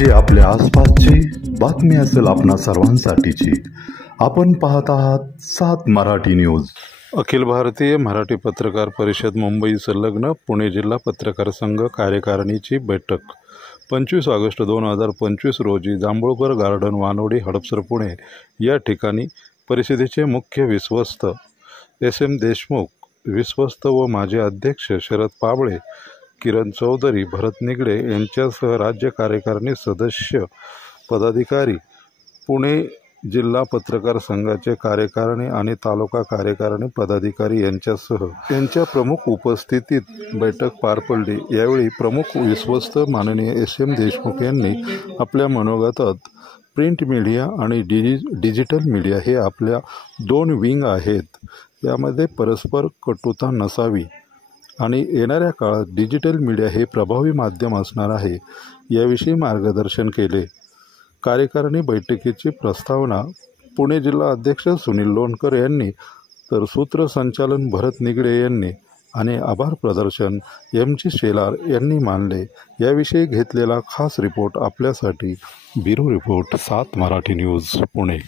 जी आपल्या आसपासची बातमी असेल आपणा सर्वांसाठीची। आपण पाहत आहात 7 मराठी न्यूज। अखिल भारतीय मराठी पत्रकार परिषद मुंबई संलग्न पुणे जिल्हा पत्रकार संघ कार्यकारिणीची बैठक 25 ऑगस्ट 2025 रोजी जांभूळकर गार्डन, वानवडी, हडपसर, पुणे या ठिकाणी परिषदेचे मुख्य विश्वस्त SM देशमुख, विश्वस्त व माजी अध्यक्ष शरद पाबळे, किरण चौधरी, भरत निगडे यांच्यासह राज्य कार्यकारिणी सदस्य, पदाधिकारी, पुणे जिल्हा पत्रकार संघाचे कार्यकारिणी आणि तालुका कार्यकारिणी पदाधिकारी यांच्यासह यांच्या प्रमुख उपस्थितीत बैठक पार पडली। यावेळी प्रमुख विश्वस्त माननीय SM देशमुख यांनी आपल्या मनोगतात प्रिंट मीडिया आणि डिजिटल मीडिया हे आपल्या 2 विंग आहेत, यामध्ये परस्पर कटुता नसावी आणि येणाऱ्या काळात डिजिटल मीडिया हे प्रभावी माध्यम असणार आहे, याविषयी मार्गदर्शन केले। कार्यकारिणी बैठकीची प्रस्तावना पुणे जिल्हा अध्यक्ष सुनील लोणकर यांनी, तर सूत्रसंचालन भरत निगडे यांनी आणि आभार प्रदर्शन MG शेलार यांनी मानले। याविषयी घेतलेला खास रिपोर्ट आपल्यासाठी। Bureau report 7 Marathi news, Pune.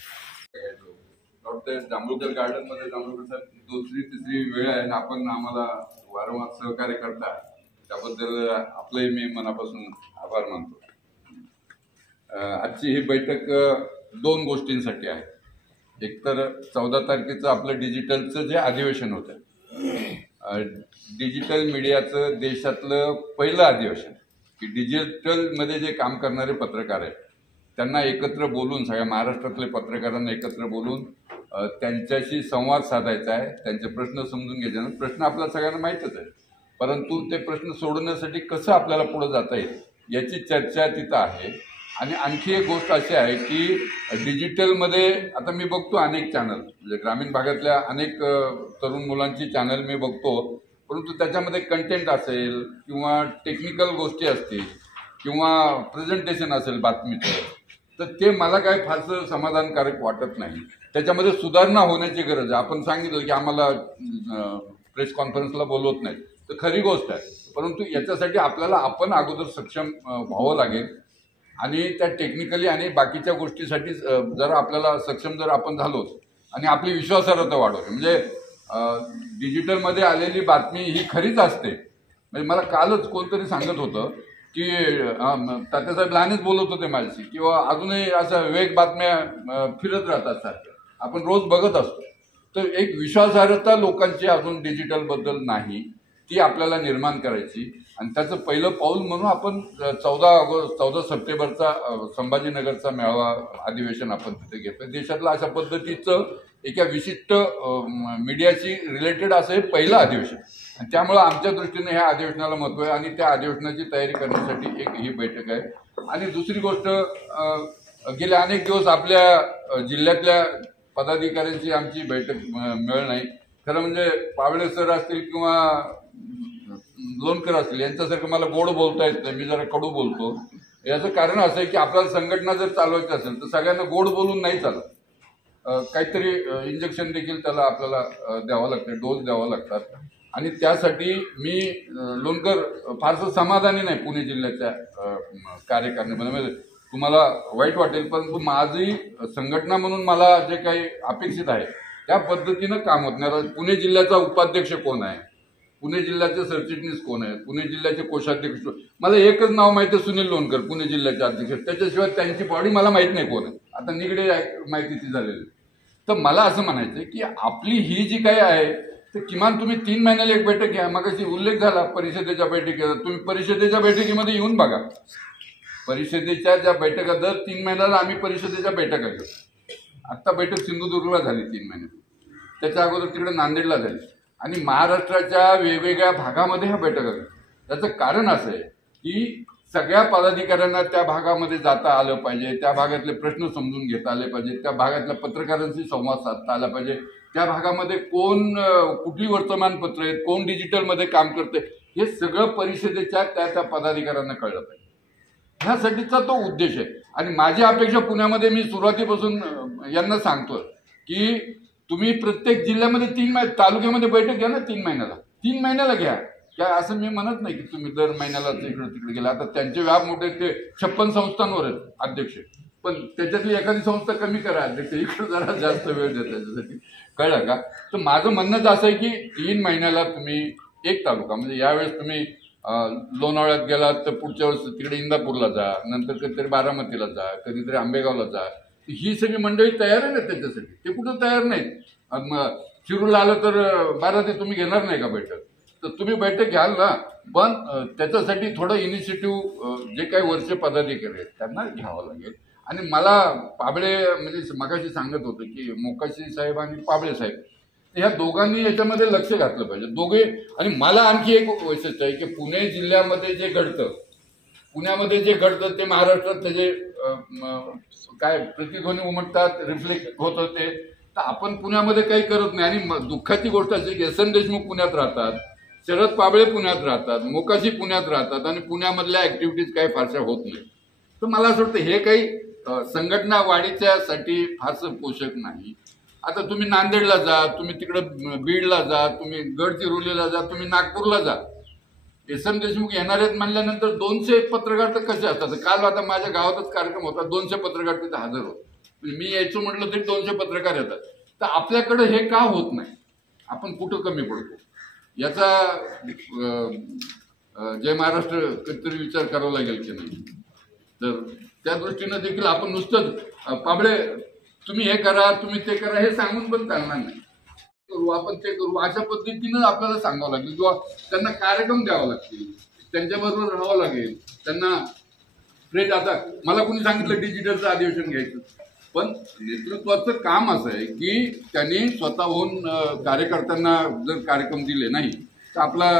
Jambhulkar garden मध्ये जांभूळकर दुसरी तिसरी वेळ आहे आणि आपण आम्हाला वारंवार सहकार्य करता, त्याबद्दल आपले मी मनापासून आभार मानतो। आजची ही बैठक 2 गोष्टींसाठी आहे। एक तर 14 तारखेचं आपलं डिजिटलचं जे अधिवेशन होतं, डिजिटल मीडियाचं देशातलं पहिलं अधिवेशन, की डिजिटलमध्ये जे काम करणारे पत्रकार आहेत त्यांना एकत्र बोलून, सगळ्या महाराष्ट्रातले पत्रकारांना एकत्र बोलून त्यांच्याशी संवाद साधायचा आहे, त्यांचे प्रश्न समजून घ्यायचे। प्रश्न आपल्या सगळ्यांना माहीतच आहे, परंतु ते प्रश्न सोडवण्यासाठी कसं आपल्याला पुढे जाता येईल याची चर्चा तिथं आहे। आणि आणखी एक गोष्ट अशी आहे की डिजिटलमध्ये आता मी बघतो अनेक चॅनल, म्हणजे ग्रामीण भागातल्या अनेक तरुण मुलांची चॅनल मी बघतो, परंतु त्याच्यामध्ये कंटेंट असेल किंवा टेक्निकल गोष्टी असतील किंवा प्रेझेंटेशन असेल बातमीचं, तर ते मला काय फारसं समाधानकारक वाटत नाही। त्याच्यामध्ये सुधारणा होण्याची गरज आहे। आपण सांगितलं की आम्हाला प्रेस कॉन्फरन्सला बोलवत नाही, तर खरी गोष्ट आहे, परंतु याच्यासाठी आपल्याला आपण अगोदर सक्षम व्हावं लागेल आणि त्या टेक्निकली आणि बाकीच्या गोष्टीसाठी जर आपल्याला सक्षम जर आपण झालो आणि आपली विश्वासार्हता वाढवली, म्हणजे डिजिटलमध्ये आलेली बातमी ही खरीच असते। म्हणजे मला कालच कोणतरी सांगत होतं की तात्यासाहेब लहानच बोलत होते माझ्याशी, किंवा अजूनही असं वेग बातम्या फिरत राहतात सारख्या, आपण रोज बघत असतो। तर एक विश्वासार्हता लोकांची अजून डिजिटलबद्दल नाही, ती आपल्याला निर्माण करायची। आणि त्याचं पहिलं पाऊल म्हणून आपण 14 सप्टेंबरचा संभाजीनगरचा मेळावा अधिवेशन आपण तिथे घेतलं। देशातलं अशा पद्धतीचं एका विशिष्ट मीडियाशी रिलेटेड असं हे पहिलं अधिवेशन, आणि त्यामुळं आमच्या दृष्टीने ह्या अधिवेशनाला महत्त्व आहे आणि त्या अधिवेशनाची तयारी करण्यासाठी एक ही बैठक आहे। आणि दुसरी गोष्ट, गेले अनेक दिवस आपल्या जिल्ह्यातल्या पदाधिकाऱ्यांची आमची बैठक मिळत नाही। खरं म्हणजे पावळे सर असतील किंवा लोणकर असतील यांच्यासारखं मला गोड बोलता येत नाही, मी जरा कडू बोलतो। याचं कारण असं आहे की आपल्याला संघटना जर चालवायची असेल तर सगळ्यांना गोड बोलून नाही चालत, काहीतरी इंजेक्शन देखील त्याला आपल्याला द्यावं लागतं, डोस द्यावा लागतात। आणि त्यासाठी मी लोणकर फारसं समाधानी नाही पुणे जिल्ह्याच्या कार्यकारिणीमध्ये। म्हणजे तुम्हाला वाईट वाटेल, परंतु माझी संघटना म्हणून मला जे काही अपेक्षित आहे त्या पद्धतीनं काम होत नाही। पुणे जिल्ह्याचा उपाध्यक्ष कोण आहे, पुणे जिल्ह्याचे सरचिटणीस कोण आहे, पुणे जिल्ह्याचे कोषाध्यक्ष, मला एकच नाव माहिती आहे, सुनील लोणकर पुणे जिल्ह्याचे अध्यक्ष, त्याच्याशिवाय त्यांची बॉडी मला माहीत नाही कोण आहे। आता निगडे माहिती ती झालेली। तर मला असं म्हणायचं आहे की आपली ही जी काही आहे तर किमान तुम्ही 3 महिन्याला एक बैठक घ्या। मगाशी उल्लेख झाला परिषदेच्या बैठकीचा, तुम्ही परिषदेच्या बैठकीमध्ये येऊन बघा। परिषदेच्या ज्या बैठका दर 3 महिन्याला आम्ही परिषदेच्या बैठका घेतो। आत्ता बैठक सिंधुदुर्गला झाली 3 महिने, त्याच्या अगोदर तिकडे नांदेडला झाली, आणि महाराष्ट्राच्या वेगवेगळ्या भागामध्ये ह्या बैठका घेतो। त्याचं कारण असं आहे की सगळ्या पदाधिकाऱ्यांना त्या भागामध्ये जाता आलं पाहिजे, त्या भागातले प्रश्न समजून घेता आले पाहिजे, त्या भागातल्या पत्रकारांशी संवाद साधता आला पाहिजे, त्या भागामध्ये कोण कुठली वर्तमानपत्र आहेत, कोण डिजिटलमध्ये काम करते, हे सगळं परिषदेच्या त्या पदाधिकाऱ्यांना कळलं पाहिजे। ह्यासाठीचा तो उद्देश आहे। आणि माझी अपेक्षा पुण्यामध्ये मी सुरुवातीपासून यांना सांगतो की तुम्ही प्रत्येक जिल्ह्यामध्ये 3 तालुक्यामध्ये बैठक घ्या ना, 3 महिन्याला घ्या। काय असं मी म्हणत नाही की तुम्ही दर महिन्याला इकडे तिकडे गेला. आता त्यांचे व्याप मोठे, ते 56 संस्थांवर आहेत अध्यक्ष, पण त्याच्यातली एखादी संस्था कमी करा अध्यक्ष, इकडे जरा जास्त वेळ द्या त्याच्यासाठी, कळलं का? तर माझं म्हणणंच असं आहे की 3 महिन्याला तुम्ही एक तालुका, म्हणजे यावेळेस तुम्ही लोणावळ्यात गेलात तर पुढच्या वेळेस तिकडे इंदापूरला जा, नंतर कधीतरी बारामतीला जा, कधीतरी आंबेगावला जा. ही सगळी मंडळी तयार आहे ना त्याच्यासाठी, ते कुठं तयार नाहीत. शिरूरला आलं तर बारामती तुम्ही घेणार नाही का बैठक? तर तुम्ही बैठक घ्याल ना, पण त्याच्यासाठी थोडं इनिशिएटिव्ह जे काही वरचे पदाधिकारी आहेत त्यांना घ्यावं लागेल. आणि मला पाबळे म्हणजे मगाशी सांगत होतं की मोकाशी साहेब आणि पाबळे साहेब, ह्या दोघांनी याच्यामध्ये लक्ष घातलं पाहिजे दोघे. आणि मला आणखी एक वैशिष्ट्य आहे की पुणे जिल्ह्यामध्ये जे घडतं, पुण्यामध्ये जे घडतं ते महाराष्ट्रात त्याचे काय प्रतिध्वनी उमटतात, रिफ्लेक्ट होत होते. तर आपण पुण्यामध्ये काही करत नाही. आणि दुःखाची गोष्ट अशी की एस.एन. देशमुख पुण्यात राहतात, शरद पाबळे पुण्यात राहतात, मोकाशी पुण्यात राहतात, आणि पुण्यामधल्या ऍक्टिव्हिटीज काही फारशा होत नाही. तर मला असं वाटतं हे काही संघटना वाढीच्यासाठी फारसं पोषक नाही. आता तुम्ही नांदेडला जा, तुम्ही तिकडं बीडला जा, तुम्ही गडचिरोलीला जा, तुम्ही नागपूरला जा. एस.एन. देशमुख येणार आहेत म्हणल्यानंतर 200 पत्रकार तर कसे असतात? काल आता माझ्या गावातच कार्यक्रम होता, 200 पत्रकार तिथे हजर होते. मी यायचं म्हटलं तरी 200 पत्रकार येतात. तर आपल्याकडे हे का होत नाही? आपण कुठं कमी पडतो याचा जय महाराष्ट्र कधीतरी विचार करावा लागेल की नाही. तर त्या दृष्टीनं देखील आपण नुसतंच पाबळे तुम्ही हे करा, तुम्ही ते करा हे सांगून पण चालणार नाही. करू आपण ते करू अशा पद्धतीनं आपल्याला सांगावं लागेल, किंवा त्यांना कार्यक्रम द्यावा लागतील, त्यांच्याबरोबर राहावं लागेल, त्यांना फ्रेश. आता मला कोणी सांगितलं डिजिटलचं अधिवेशन घ्यायचं, पण नेतृत्वाचं काम असं आहे की त्यांनी स्वतःहून कार्यकर्त्यांना जर कार्यक्रम दिले नाही तर आपला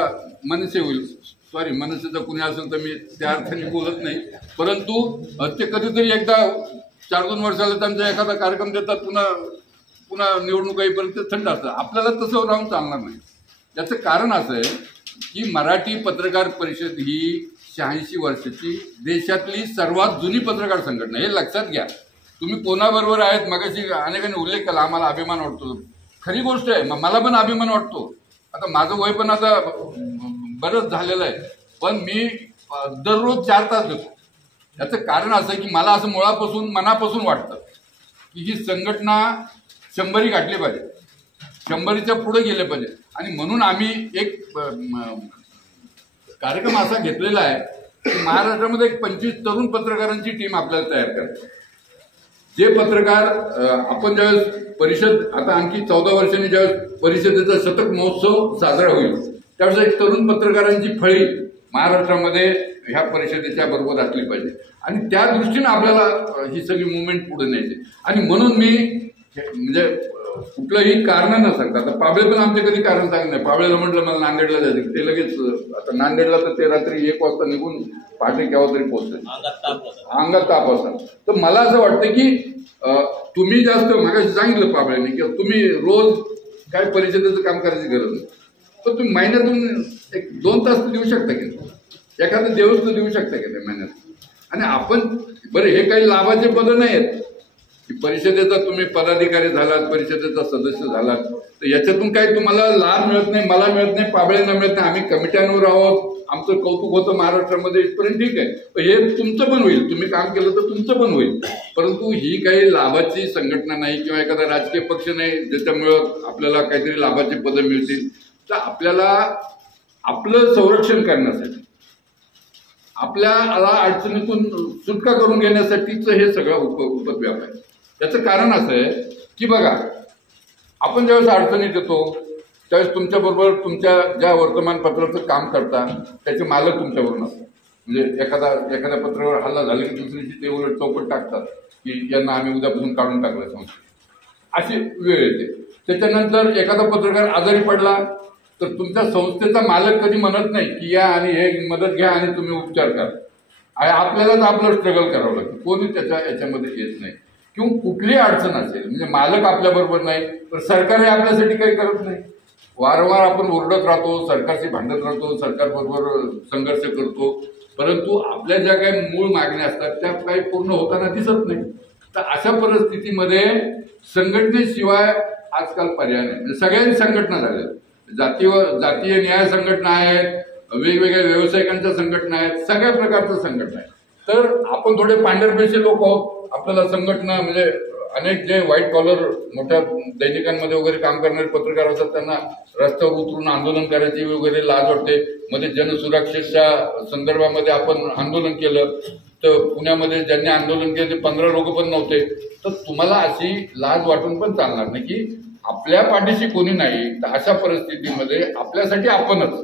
मनसे होईल. सॉरी, मनसेचं कुणी असेल तर मी त्या अर्थाने बोलत नाही, परंतु ते कधीतरी एकदा 4-2 वर्षाला त्यांचा एखादा कार्यक्रम देतात, पुन्हा निवडणूक येईपर्यंत थंड असतं. आपल्याला तसं राहून चालणार नाही. याचं कारण असं आहे की मराठी पत्रकार परिषद ही 86 वर्षाची देशातली सर्वात जुनी पत्रकार संघटना, हे लक्षात घ्या. तुम्ही कोणाबरोबर आहेत मगाशी अनेकांनी उल्लेख केला, आम्हाला अभिमान वाटतो. खरी गोष्ट आहे, मला पण अभिमान वाटतो. आता माझं वय पण आता बरंच झालेलं आहे, पण मी दररोज 4 तास देतो. याचं कारण असं आहे की मला असं मुळापासून मनापासून वाटतं की ही संघटना 100 गाठली पाहिजे, 100च्या पुढे गेले पाहिजे. आणि म्हणून आम्ही एक कार्यक्रम असा घेतलेला आहे की महाराष्ट्रामध्ये 25 तरुण पत्रकारांची टीम आपल्याला तयार करायची. जे पत्रकार आपण ज्यावेळेस परिषद, आता आणखी 14 वर्षांनी ज्यावेळेस परिषदेचा शतक महोत्सव साजरा होईल त्यावेळेस एक तरुण पत्रकारांची फळी महाराष्ट्रामध्ये ह्या परिषदेच्या बरोबर असली पाहिजे. आणि त्या दृष्टीनं आपल्याला ही सगळी मुवमेंट पुढे न्यायची. आणि म्हणून मी म्हणजे कुठलंही कारण न सांगता, आता पाबळे पण आमचे कधी कारण सांगत नाही. पाबळेला म्हटलं मला नांदेडला जायचं, ते लगेच आता नांदेडला तर ते रात्री 1 वाजता निघून पहाटे केव्हा तरी पोहोचले, अंगात ताप असा. तर मला असं वाटतं की तुम्ही जास्त मागाशी सांगितलं पाबळेने की तुम्ही रोज काय परिषदेचं काम करायची गरज नाही, पण तुम्ही महिन्यातून 1-2 तास देऊ शकता की नाही, एखादं देवस्थ देऊ शकता की नाही महिन्यात. आणि आपण बरं हे काही लाभाचे पदं नाही आहेत की परिषदेचा तुम्ही पदाधिकारी झालात, परिषदेचा सदस्य झालात तर याच्यातून काही तुम्हाला लाभ मिळत नाही, मला मिळत नाही, पाबळ्यांना मिळत नाही. आम्ही कमिट्यांवर आहोत, आमचं कौतुक होतं महाराष्ट्रामध्ये, इथपर्यंत ठीक आहे. हे तुमचं पण होईल, तुम्ही काम केलं तर तुमचं पण होईल. परंतु ही काही लाभाची संघटना नाही किंवा एखादा राजकीय पक्ष नाही ज्याच्यामुळं आपल्याला काहीतरी लाभाची पदं मिळतील. तर आपल्याला आपलं संरक्षण करण्यासाठी, आपल्याला अडचणीतून सुटका करून घेण्यासाठीच हे सगळं उपद्व्याप आहे. त्याचं कारण असं आहे की बघा, आपण ज्यावेळेस अडचणीत येतो त्यावेळेस तुमच्याबरोबर तुमच्या ज्या वर्तमानपत्राचं काम करता त्याचे मालक तुमच्याबरोबर नसतात. म्हणजे एखाद्या पत्रावर हल्ला झाला की दुसरी ते उलट चौकट टाकतात की यांना आम्ही उद्यापासून काढून टाकलं संस्था, अशी वेळ येते. त्याच्यानंतर एखादा पत्रकार आजारी पडला तर तुमच्या संस्थेचा मालक कधी म्हणत नाही की या आणि हे मदत घ्या आणि तुम्ही उपचार करा. आपल्यालाच आपलं स्ट्रगल करावं लागतं, कोणी याच्यामध्ये येत नाही. किंवा कुठलीही अडचण असेल म्हणजे मालक आपल्याबरोबर नाही तर सरकारही आपल्यासाठी काही करत नाही. वारंवार आपण ओरडत राहतो, सरकारशी भांडत राहतो, सरकारबरोबर संघर्ष करतो, परंतु आपल्या ज्या काही मूळ मागण्या असतात त्या काही पूर्ण होताना दिसत नाही. तर अशा परिस्थितीमध्ये संघटनेशिवाय आजकाल पर्याय नाही. म्हणजे सगळ्यांनी संघटना झाल्या, जातीय न्याय संघटना आहेत, वेगवेगळ्या व्यावसायिकांच्या संघटना आहेत, सगळ्या प्रकारच्या संघटना आहेत. तर आपण थोडे पांढरपेशी लोक आहोत. आपल्याला संघटना म्हणजे अनेक जे व्हाईट कॉलर मोठ्या दैनिकांमध्ये वगैरे काम करणारे पत्रकार असतात त्यांना रस्त्यावर उतरून आंदोलन करायची वगैरे लाज वाटते. मध्ये जनसुरक्षेच्या संदर्भामध्ये आपण आंदोलन केलं तर पुण्यामध्ये ज्यांनी आंदोलन केलं ते 15 लोक पण नव्हते. तर तुम्हाला अशी लाज वाटून पण चालणार नाही की आपल्या पाठीशी कोणी नाही. तर अशा परिस्थितीमध्ये आपल्यासाठी आपणच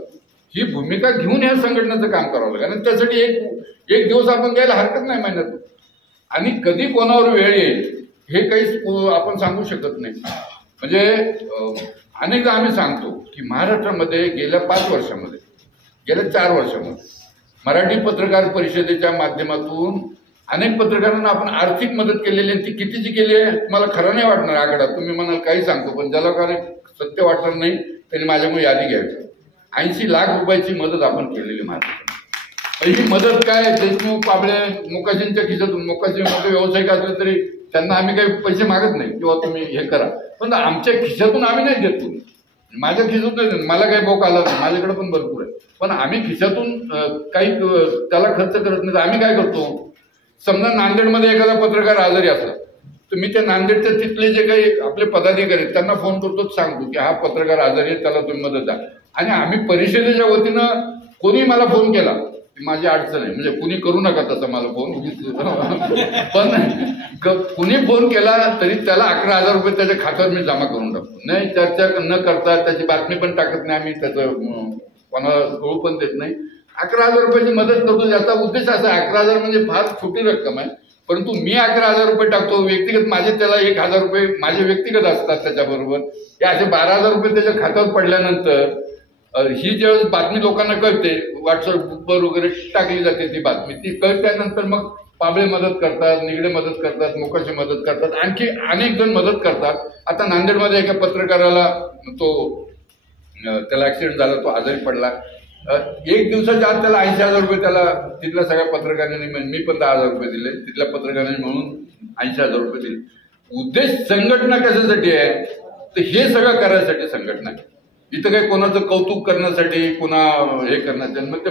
ही भूमिका घेऊन या संघटनेचं काम करावं लागेल. आणि त्यासाठी एक दिवस आपण द्यायला हरकत नाही महिन्यात. आणि कधी कोणावर वेळ येईल हे काही आपण सांगू शकत नाही. म्हणजे अनेकदा आम्ही सांगतो की महाराष्ट्रामध्ये गेल्या 5 वर्षामध्ये, गेल्या 4 वर्षामध्ये मराठी पत्रकार परिषदेच्या माध्यमातून अनेक पत्रकारांना आपण आर्थिक मदत केलेली आहे. ती कितीची केली आहे तुम्हाला खरं नाही वाटणार. आकडा तुम्ही म्हणाल काही सांगतो, पण ज्याला काय सत्य वाटणार नाही त्यांनी माझ्यामुळे यादी घ्यायची. 80 लाख रुपयाची मदत आपण केलेली महाराष्ट्रात. ही मदत काय देशमुख पाबळे मोकाशींच्या खिशातून, मोकाशी मोठे व्यावसायिक असले तरी त्यांना आम्ही काही पैसे मागत नाही किंवा तुम्ही हे करा, पण आमच्या खिशातून आम्ही नाही देत. तुम्ही माझ्या खिशातून नाही, मला काही बोक आला नाही, माझ्याकडे पण भरपूर आहे, पण आम्ही खिशातून काही त्याला खर्च करत नाही. तर आम्ही काय करतो, समजा नांदेडमध्ये एखादा पत्रकार आजारी असला तर मी त्या नांदेडच्या तिथले जे काही आपले पदाधिकारी आहेत त्यांना फोन करतो, सांगतो की हा पत्रकार आजारी आहे, त्याला तुम्ही मदत द्या. आणि आम्ही परिषदेच्या वतीनं कोणी मला फोन केला माझी अडचण आहे, म्हणजे कुणी करू नका तसा मला फोन, पण कुणी फोन केला तरी त्याला 11,000 रुपये त्याच्या खात्यावर मी जमा करून टाकतो. नाही चर्चा न करता त्याची बातमी पण टाकत नाही आम्ही, त्याचं कोणाला कळू पण देत नाही. 11,000 रुपयाची मदत करतो. याचा उद्देश असा, 11,000 म्हणजे फार छोटी रक्कम आहे, परंतु मी 11,000 रुपये टाकतो व्यक्तिगत, माझे त्याला 1,000 रुपये माझे व्यक्तिगत असतात त्याच्याबरोबर. हे असे 12,000 रुपये त्याच्या खात्यावर पडल्यानंतर ही ज्यावेळेस बातमी लोकांना कळते, व्हॉट्सअपवर वगैरे टाकली जाते ती बातमी, ती कळल्यानंतर मग पाबळे मदत करतात, निगडे मदत करतात, मोकाशी मदत करतात, आणखी अनेक जण मदत करतात. आता नांदेडमध्ये एका पत्रकाराला त्याला ऍक्सिडेंट झाला, तो आजारी पडला. 1 दिवसाच्या आत त्याला 80,000 रुपये त्याला तिथल्या सगळ्या पत्रकारांनी, मी पण 10,000 रुपये दिले, तिथल्या पत्रकारांनी म्हणून 80,000 रुपये दिले. उद्देश संघटना कशासाठी आहे, तर हे सगळं करायसाठी संघटना आहे. इथं काही कोणाचं कौतुक करण्यासाठी, कोणा हे करण्यासाठी. मग ते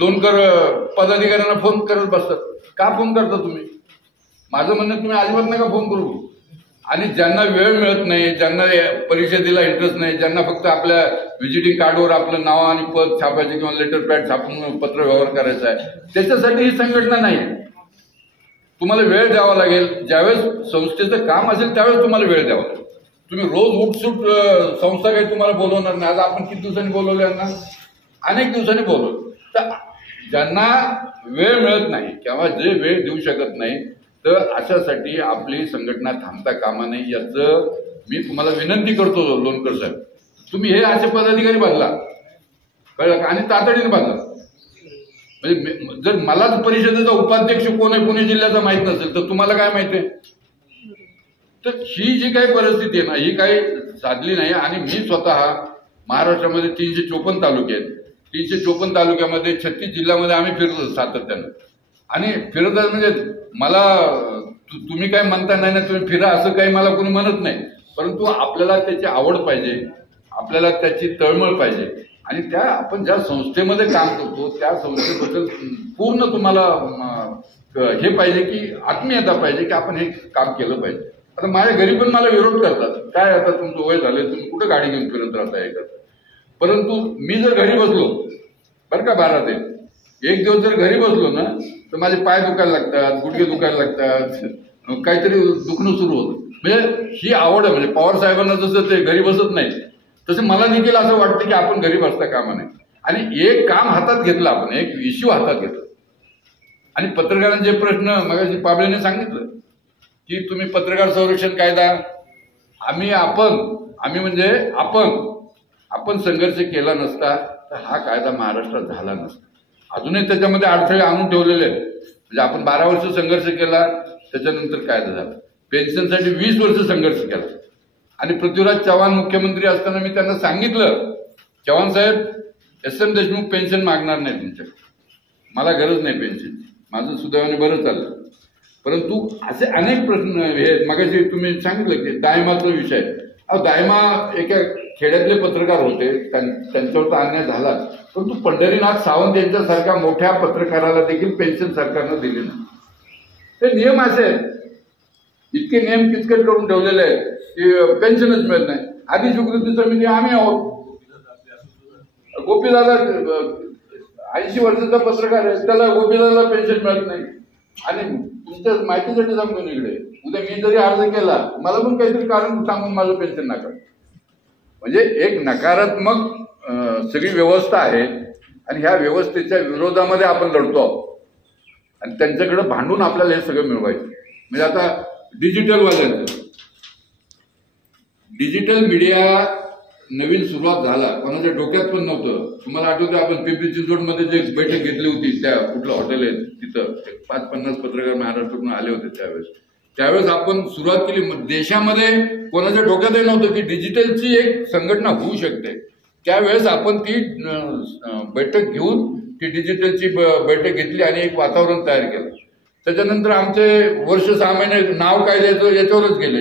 लोणकर पदाधिकाऱ्यांना फोन करत बसतात. का फोन करता तुम्ही? माझं म्हणणं तुम्ही अजिबात नका फोन करू. आणि ज्यांना वेळ मिळत नाही, ज्यांना परिषदेला इंटरेस्ट नाही, ज्यांना फक्त आपल्या व्हिजिटिंग कार्डवर आपलं नाव आणि पद छापायचे किंवा लेटर पॅड छापून पत्र व्यवहार करायचा आहे, त्याच्यासाठी ही संघटना नाही. तुम्हाला वेळ द्यावा लागेल. ज्यावेळेस संस्थेचं काम असेल त्यावेळेस तुम्हाला वेळ द्यावा लागेल. तुम्ही रोज उठसूट संस्था काही तुम्हाला बोलवणार नाही. आज आपण किती दिवसांनी बोलवले यांना? अनेक दिवसांनी बोलवलं. तर ज्यांना वेळ मिळत नाही किंवा जे वेळ देऊ शकत नाही, तर अशासाठी आपली संघटना थांबता कामा नये, याचं मी तुम्हाला विनंती करतो. लोणकर साहेब, तुम्ही हे असे पदाधिकारी बदला, कळलं का? आणि तातडीने बदला. म्हणजे जर मलाच परिषदेचा उपाध्यक्ष कोण आहे पुणे जिल्ह्याचा माहित नसेल तर तुम्हाला काय माहिती आहे? तर ही जी काही परिस्थिती आहे ना, ही काही साधली नाही. आणि मी स्वतः महाराष्ट्रामध्ये 354 तालुके आहेत. 354 तालुक्यामध्ये 36 जिल्ह्यामध्ये आम्ही फिरतो सातत्यानं. आणि फिरत म्हणजे मला तुम्ही काय म्हणता नाही ना, तुम्ही फिरा असं काही मला कोणी म्हणत नाही, परंतु आपल्याला त्याची आवड पाहिजे, आपल्याला त्याची तळमळ पाहिजे. आणि त्या आपण ज्या संस्थेमध्ये काम करतो त्या संस्थेबद्दल पूर्ण तुम्हाला हे पाहिजे की आत्मीयता पाहिजे की आपण हे काम केलं पाहिजे. आता माझ्या घरी पण मला विरोध करतात, काय आता तुमचं वय झालं, तुम्ही कुठं गाडी घेऊन फिरत राहता हे करता. परंतु मी जर घरी बसलो, बरं का 12 ते 1 दिवस जर घरी बसलो ना, तर माझे पाय दुखायला लागतात, गुडघे दुखायला लागतात, काहीतरी दुखणं सुरू होतं. म्हणजे ही आवड आहे. म्हणजे पवार साहेबांना जसं ते घरी बसत नाही, तसं मला देखील असं वाटतं की आपण घरी बसता कामा नये. आणि एक काम हातात घेतलं आपण, एक इश्यू हातात घेतला. आणि पत्रकारांचे प्रश्न मगाशी पाबळेने सांगितलं की तुम्ही पत्रकार संरक्षण कायदा, आम्ही म्हणजे आपण संघर्ष केला नसता तर हा कायदा महाराष्ट्रात झाला नसता. अजूनही त्याच्यामध्ये अडथळे आणून ठेवलेले आहेत. म्हणजे आपण 12 वर्ष संघर्ष केला, त्याच्यानंतर कायदा झाला. पेन्शनसाठी 20 वर्ष संघर्ष केला. आणि पृथ्वीराज चव्हाण मुख्यमंत्री असताना मी त्यांना सांगितलं, चव्हाण साहेब, SM देशमुख पेन्शन मागणार नाही तुमच्याकडे, मला गरज नाही पेन्शनची, माझं सुदैवाने बरं चाललं. परंतु असे अनेक प्रश्न हे मगाशी तुम्ही सांगितलं की दायमाचा विषय. दायमा एका खेड्यातले पत्रकार होते, त्यांच्यावर तर अन्याय झाला, परंतु पंढरीनाथ सावंत यांच्यासारख्या मोठ्या पत्रकाराला देखील पेन्शन सरकारनं दिली नाही. ते नियम असे आहेत, इतके नियम किचकट करून ठेवलेले आहेत की पेन्शनच मिळत नाही. आधी स्वीकृती समिती आम्ही आहोत. गोपीदादा 80 वर्षाचा पत्रकार आहे, त्याला गोपीदादाला पेन्शन मिळत नाही. आणि तुमच्या माहितीसाठी सांगतो इकडे, उद्या मी जरी अर्ज केला, मला पण काहीतरी कारण सांगून माझं पेन्शन नका. म्हणजे एक नकारात्मक सगळी व्यवस्था आहे आणि ह्या व्यवस्थेच्या विरोधामध्ये आपण लढतो आहोत आणि त्यांच्याकडे भांडून आपल्याला हे सगळं मिळवायचं. म्हणजे आता डिजिटल मीडिया नवीन सुरुवात झाला, कोणाच्या डोक्यात पण नव्हतं. तुम्हाला आठवतं आपण पिंपरी चिंचवडमध्ये जे बैठक घेतली होती, त्या कुठलं हॉटेल आहे तिथं 550 पत्रकार महाराष्ट्रातून आले होते. त्यावेळेस आपण सुरुवात केली. देशामध्ये कोणाच्या डोक्यातही नव्हतं की डिजिटलची एक संघटना होऊ शकते. त्यावेळेस आपण ती बैठक घेऊन ती डिजिटलची बैठक घेतली आणि एक वातावरण तयार केलं. त्याच्यानंतर आमचे वर्ष 6 महिने नाव काय द्यायचं याच्यावरच गेले.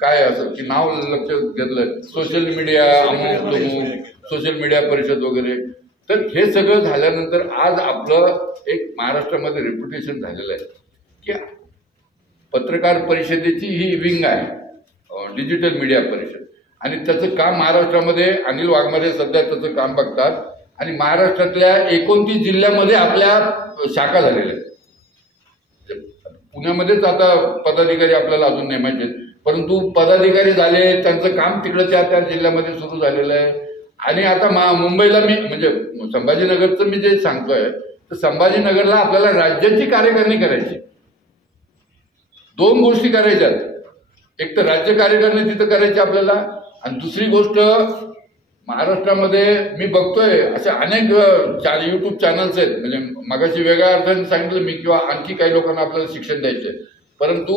काय असं की नाव लक्षात घेतलं, सोशल मीडिया, सोशल मीडिया परिषद वगैरे. तर हे सगळं झाल्यानंतर आज आपलं एक महाराष्ट्रामध्ये रेप्युटेशन झालेलं आहे की पत्रकार परिषदेची ही विंग आहे डिजिटल मीडिया परिषद. आणि त्याचं काम महाराष्ट्रामध्ये अनिल वाघमारे सध्या त्याचं काम बघतात आणि महाराष्ट्रातल्या 29 जिल्ह्यामध्ये आपल्या शाखा झालेल्या आहेत. पुण्यामध्येच आता पदाधिकारी आपल्याला अजून नेमायचे, परंतु पदाधिकारी झाले, त्यांचं काम तिकडच्या त्या जिल्ह्यामध्ये सुरू झालेलं आहे. आणि आता मुंबईला मी म्हणजे संभाजीनगरचं मी जे सांगतोय, तर संभाजीनगरला आपल्याला राज्याची कार्यकारिणी करायची. 2 गोष्टी करायच्यात. एक तर राज्य कार्यकारिणी तिथं करायची आपल्याला, आणि दुसरी गोष्ट महाराष्ट्रामध्ये मी बघतोय असे अनेक युट्यूब चॅनल्स आहेत. म्हणजे मगाशी वेगळ्या अर्थाने सांगितलं मी, किंवा आणखी काही लोकांना आपल्याला शिक्षण द्यायचे, परंतु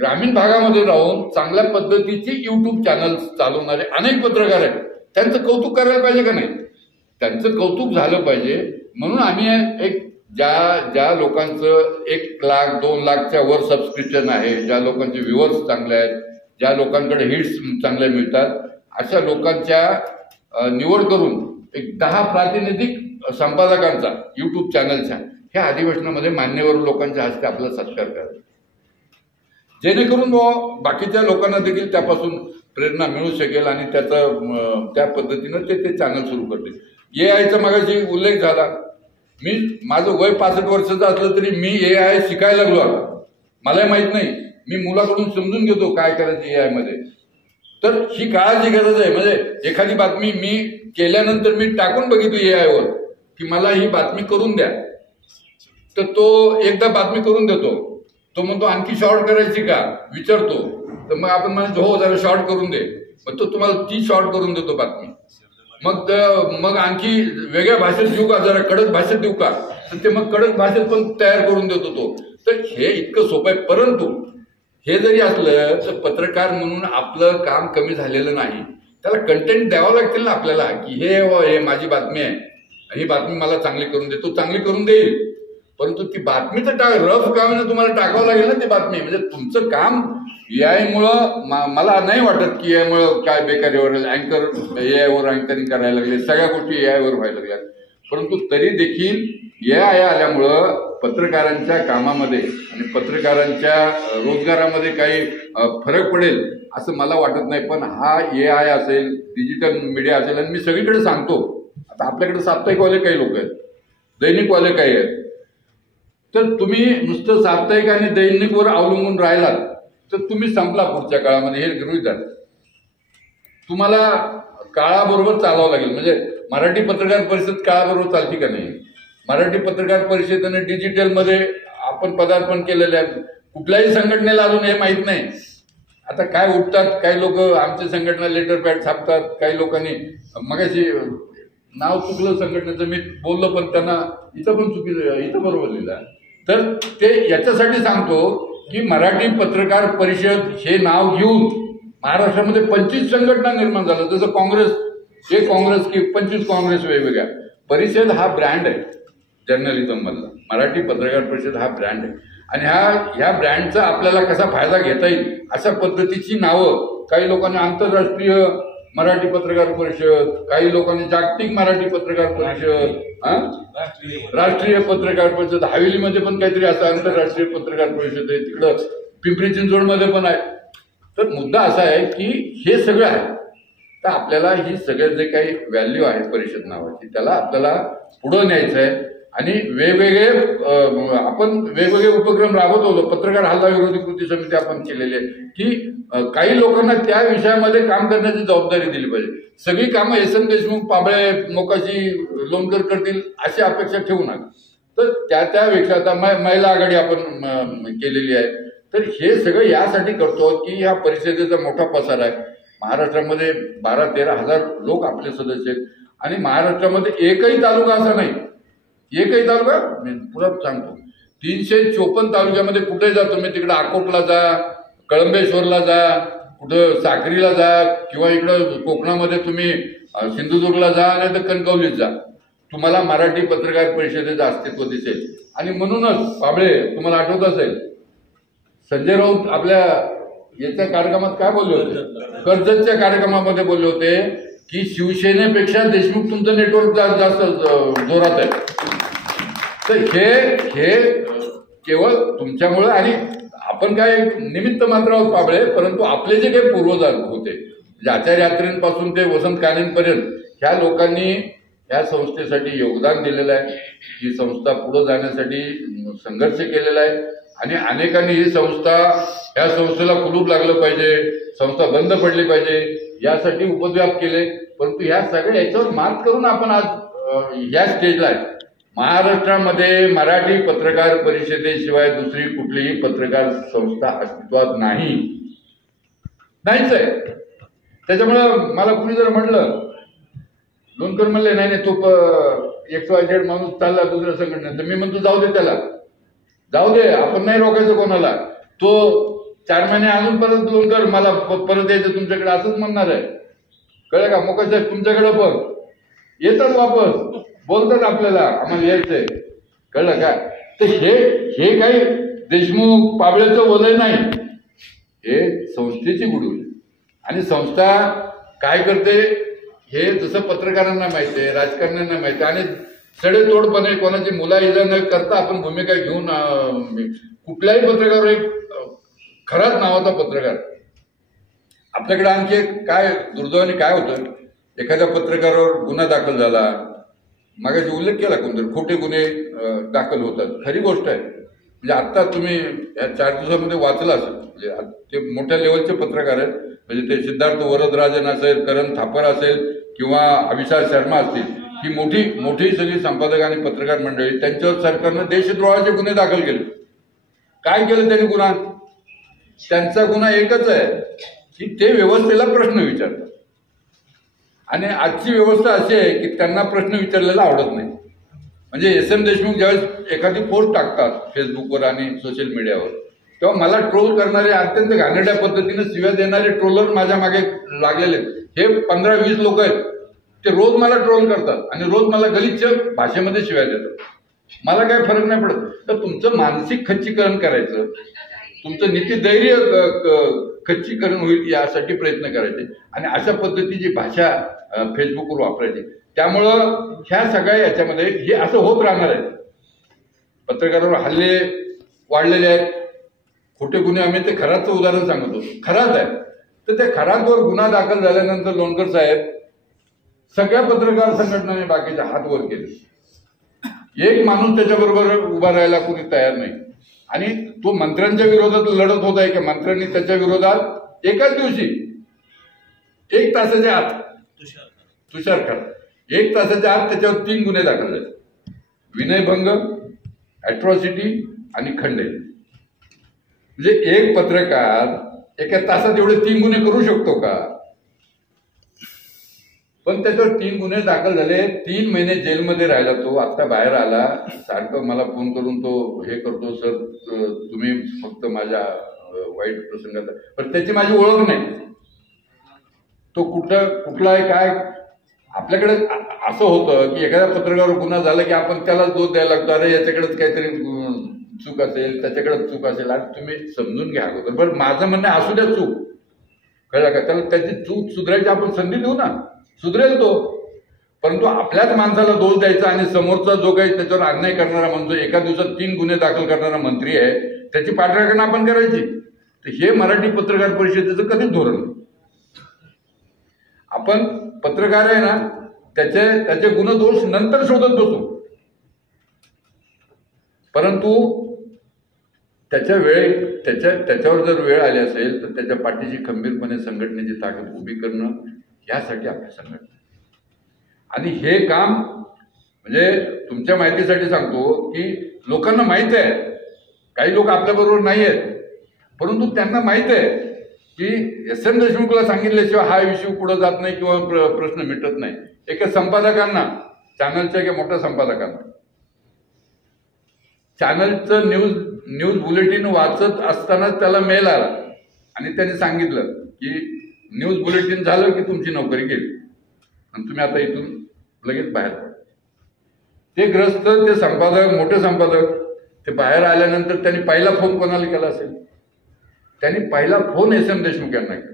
ग्रामीण भागामध्ये राहून चांगल्या पद्धतीची युट्यूब चॅनल्स चालवणारे अनेक पत्रकार आहेत. त्यांचं कौतुक करायला पाहिजे का नाही? त्यांचं कौतुक झालं पाहिजे. म्हणून आम्ही एक ज्या लोकांचं 1 लाख 2 लाखच्या वर सबस्क्रिप्शन आहे, ज्या लोकांचे व्ह्यूअर्स चांगले आहेत, ज्या लोकांकडे हिट्स चांगले मिळतात, अशा लोकांच्या निवड करून एक 10 प्रातिनिधिक संपादकांचा युट्यूब चॅनलच्या ह्या अधिवेशनामध्ये मान्यवर लोकांच्या हस्ते आपला सत्कार करायचा, जेणेकरून बाकीच्या लोकांना देखील त्यापासून प्रेरणा मिळू शकेल आणि त्या पद्धतीनं ते चॅनल सुरू करतील. AI मगाशी उल्लेख झाला. माझं वय 65 वर्षाचं असलं तरी मी AI शिकायला लागलो. आता मलाही माहित नाही, मी मुलाकडून समजून घेतो काय करायचं AI मध्ये. तर ही काळाची गरज आहे. म्हणजे एखादी बातमी मी केल्यानंतर मी टाकून बघितली AI वर की मला ही बातमी करून द्या, तर तो एकदा बातमी करून देतो. तो म्हणतो आणखी शॉर्ट करायची का विचारतो, तर मग आपण म्हणतो हो जरा शॉर्ट करून दे, मग तो तुम्हाला ती शॉर्ट करून देतो बातमी. मग आणखी वेगळ्या भाषेत देऊ का, जरा कडक भाषेत देऊ का, तर ते मग कडक भाषेत पण तयार करून देतो तो. तर हे इतकं सोपं आहे. परंतु हे जरी असलं तर पत्रकार म्हणून आपलं काम कमी झालेलं नाही. त्याला कंटेंट द्यावं लागतील ना आपल्याला, की हे माझी बातमी आहे, ही बातमी मला चांगली करून देतो, चांगली करून देईल. परंतु ती बातमी तर रफ कामाने तुम्हाला टाकावं लागेल ना ती बातमी. म्हणजे तुमचं काम AI मुळे मला नाही वाटत की AI मुळे काय बेकारीवर अँकर AI वर अँकरिंग करायला लागले, सगळ्या गोष्टी AI वर व्हायला लागल्या. परंतु तरी देखील AI आल्यामुळं पत्रकारांच्या कामामध्ये आणि पत्रकारांच्या रोजगारामध्ये काही फरक पडेल असं मला वाटत नाही. पण हा AI असेल, डिजिटल मीडिया असेल, आणि मी सगळीकडे सांगतो, आता आपल्याकडे साप्ताहिकवाले काही लोक आहेत, दैनिकवाले काही आहेत. तर तुम्ही नुसतं साप्ताहिक आणि दैनिकवर अवलंबून राहिलात तर तुम्ही संपला पुढच्या काळामध्ये, हे गृहीत धरा. तुम्हाला काळाबरोबर चालावं लागेल. म्हणजे मराठी पत्रकार परिषद काळाबरोबर चालती का नाही? मराठी पत्रकार परिषदेने डिजिटलमध्ये आपण पदार्पण केलेलं आहे. कुठल्याही संघटनेला अजून हे माहीत नाही. आता काय उठतात काही लोक, आमची संघटना लेटर पॅड छापतात, काही लोकांनी मगाशी नाव चुकलं संघटनेचं, मी बोललो पण त्यांना इथं पण चुकीचं, इथं बरोबर लिहिलं. तर ते याच्यासाठी सांगतो की मराठी पत्रकार परिषद हे नाव घेऊन महाराष्ट्रामध्ये 25 संघटना निर्माण झाल्या. जसं काँग्रेस, हे काँग्रेस की 25 काँग्रेस वेगवेगळ्या. परिषद हा ब्रँड आहे जर्नलिझम मधला. मराठी पत्रकार परिषद हा ब्रँड आहे आणि ह्या ब्रँडचा आपल्याला कसा फायदा घेता येईल अशा पद्धतीची नावं काही लोकांनी आंतरराष्ट्रीय मराठी पत्रकार परिषद, काही लोकांनी जागतिक मराठी पत्रकार परिषद, राष्ट्रीय पत्रकार परिषद, हवेलीमध्ये पण काहीतरी असं आंतरराष्ट्रीय पत्रकार परिषद आहे, तिकडं पिंपरी चिंचवडमध्ये पण आहे. तर मुद्दा असा आहे की हे सगळं आहे. तर आपल्याला ही सगळं जे काही व्हॅल्यू आहे परिषद नावाची, त्याला आपल्याला पुढं न्यायचं आहे. आणि आपण वेगवेगळे उपक्रम राबवत होतो. पत्रकार हल्ला विरोधी कृती समिती आपण केलेली आहे की काही लोकांना त्या विषयामध्ये काम करण्याची जबाबदारी दिली पाहिजे. सगळी कामं एस.एन. देशमुख, पाबळे, मोकाशी, लोणकर करतील अशी अपेक्षा ठेवू नका. तर त्यापेक्षा आता महिला आघाडी आपण केलेली आहे. तर हे सगळं यासाठी करतो की या परिषदेचा मोठा पसार आहे. महाराष्ट्रामध्ये 12-13 हजार लोक आपले सदस्य आहेत. आणि महाराष्ट्रामध्ये एकही तालुका असा नाही, एकही तालुका पुढे सांगतो, 354 तालुक्यामध्ये कुठे जा तुम्ही, तिकडे अकोटला जा, कळंबेश्वरला जा, कुठं साक्रीला जा, किंवा इकडं कोकणामध्ये तुम्ही सिंधुदुर्गला जा, नाही तर कणकवलीत जा, तुम्हाला मराठी पत्रकार परिषदेचं अस्तित्व दिसेल. आणि म्हणूनच पाबळे, तुम्हाला आठवत असेल, संजय राऊत आपल्या याच्या कार्यक्रमात काय बोलले होते, कर्जतच्या कार्यक्रमामध्ये बोलले होते की शिवसेनेपेक्षा देशमुख तुमचं नेटवर्क जास्त जोरात आहे. तर हे केवळ तुमच्यामुळं, आणि आपण काय निमित्त मात्र आहोत पाबळे, परंतु आपले जे काही पूर्वज होते, म्हणजे आचार्य यात्रेपासून ते वसंत कालेंपर्यंत ह्या लोकांनी ह्या संस्थेसाठी योगदान दिलेलं आहे. ही संस्था पुढे जाण्यासाठी संघर्ष केलेला आहे. आणि अनेकांनी ही संस्था, या संस्थेला कुलूप लागलं पाहिजे, संस्था बंद पडली पाहिजे, यासाठी उपद्व्याप केले. परंतु ह्या सगळ्या याच्यावर मात करून आपण आज या स्टेजला आहे. महाराष्ट्रामध्ये मराठी पत्रकार परिषदेशिवाय दुसरी कुठलीही पत्रकार संस्था अस्तित्वात नाहीच आहे. त्याच्यामुळं मला कुणी जर म्हटलं, लोणकर म्हणले नाही तो XYZ माणूस चालला दुसऱ्या संघटनेत, तर मी म्हणतो जाऊ दे, त्याला जाऊ दे, आपण नाही रोखायचं कोणाला. तो 4 महिने अजून परत लोणकर मला परत यायचं तुमच्याकडे असंच म्हणणार आहे. कळलं का? मोकाश साहेब तुमच्याकडे पण येतात वापस, बोलतात आपल्याला आम्हाला यायचंय. कळलं का? तर हे काही देशमुख पाबळेचं वलय नाही, हे संस्थेची गुढी. आणि संस्था काय करते हे जसं पत्रकारांना माहिती आहे, राजकारण्यांना माहिती आहे. आणि सडेतोडपणे कोणाची मुलाइजा न करता आपण भूमिका घेऊन कुठल्याही पत्रकार, एक खराच नावाचा पत्रकार, आपल्याकडे आणखी काय दुर्दैवाने काय होतं, एखाद्या पत्रकारावर गुन्हा दाखल झाला, मागाशी उल्लेख केला कोणतरी, खोटे गुन्हे दाखल होतात, खरी गोष्ट आहे. म्हणजे आत्ता तुम्ही या 4 दिवसामध्ये वाचलं असेल, म्हणजे ते मोठ्या लेवलचे पत्रकार आहेत, म्हणजे ते सिद्धार्थ वरदराजन असेल, करण थापर असेल, किंवा अभिषार शर्मा असतील, ही मोठी सगळी संपादक आणि पत्रकार मंडळी, त्यांच्यावर सरकारनं देशद्रोहाचे गुन्हे दाखल केले. काय केलं त्यांनी गुन्हा? त्यांचा गुन्हा एकच आहे की ते व्यवस्थेला प्रश्न विचारतात. आणि आजची व्यवस्था अशी आहे की त्यांना प्रश्न विचारलेला आवडत नाही. म्हणजे एस.एन. देशमुख ज्यावेळेस एखादी पोस्ट टाकतात फेसबुकवर आणि सोशल मीडियावर, तेव्हा मला ट्रोल करणारे, अत्यंत घाणेरड्या पद्धतीने शिव्या देणारे ट्रोलर माझ्या मागे लागलेले आहेत. हे 15-20 लोक आहेत, ते रोज मला ट्रोल करतात आणि रोज मला गलिच्छ भाषेमध्ये शिव्या देतात. मला काय फरक नाही पडत. तर तुमचं मानसिक खच्चीकरण करायचं, तुमचं नीतिधैर्य खच्चीकरण होईल यासाठी प्रयत्न करायचे, आणि अशा पद्धतीची भाषा फेसबुकवर वापरायची. त्यामुळं ह्या सगळ्या याच्यामध्ये हे असं होत राहणार आहे. पत्रकारांवर हल्ले वाढलेले आहेत, खोटे गुन्हे, आम्ही ते खराचं उदाहरण सांगतो, खराच आहे. तर त्या खरातवर गुन्हा दाखल झाल्यानंतर लोणकर साहेब सगळ्या पत्रकार संघटनांनी बाकीचे हात वर केले. एक माणूस त्याच्याबरोबर उभा राहायला कोणी तयार नाही. आणि तो मंत्र्यांच्या विरोधात लढत होत आहे की मंत्र्यांनी त्याच्या विरोधात एकाच दिवशी 1 तासाच्या आत, तुषार खडा 1 तासाच्या आत त्याच्यावर 3 गुन्हे दाखल झाले, विनयभंग, अॅट्रॉसिटी आणि खंडणी. म्हणजे एक पत्रकार एका तासात एवढे 3 गुन्हे करू शकतो का? पण त्याच्यावर 3 गुन्हे दाखल झाले, 3 महिने जेलमध्ये राहिला तो. आता बाहेर आला, सारखं मला फोन करून तो हे करतो, सर तुम्ही फक्त माझ्या वाईट प्रसंगात, पण त्याची माझी ओळख नाही, तो कुठला आहे काय. आपल्याकडे असं होतं की एखाद्या पत्रकारावर गुन्हा झाला की आपण त्याला दोष द्यायला लागतो, अरे याच्याकडेच काहीतरी चूक असेल, त्याच्याकडे चूक असेल, आणि तुम्ही समजून घ्या अगोदर. बरं, माझं म्हणणं असू द्या चूक, कळलं का? त्याला त्याची चूक सुधारायची आपण संधी देऊ ना, सुधरेल तो. परंतु आपल्याच माणसाला दोष द्यायचा आणि समोरचा जो काही त्याच्यावर अन्याय करणारा माणूस, एका दिवसात 3 गुन्हे दाखल करणारा मंत्री आहे, त्याची पाठराखण आपण करायची. तर हे मराठी पत्रकार परिषदेचं कधीच धोरण नाही. आपण पत्रकार आहे ना, त्याचे गुणदोष नंतर शोधत बसू, परंतु त्याच्यावर जर वेळ आली असेल तर त्याच्या पाठीशी खंबीरपणे संघटनेची ताकद उभी करणं, यासाठी आपली संघटना. आणि हे काम म्हणजे तुमच्या माहितीसाठी सांगतो की लोकांना माहित आहे, काही लोक आपल्याबरोबर नाही आहेत, परंतु त्यांना माहित आहे की SM देशमुखला सांगितल्याशिवाय हा इश्यू पुढे जात नाही किंवा प्रश्न मिटत नाही. एका संपादकांना, चॅनलच्या एका मोठ्या संपादकांना, चॅनलचं न्यूज बुलेटिन वाचत असताना त्याला मेल आला आणि त्यांनी सांगितलं की न्यूज बुलेटिन झालं की तुमची नोकरी गेली आणि तुम्ही आता इथून लगेच बाहेर पडा. ते ग्रस्त, ते संपादक, मोठे संपादक, ते बाहेर आल्यानंतर त्यांनी पहिला फोन कोणाला केला असेल? त्यांनी पहिला फोन SM देशमुख यांना केला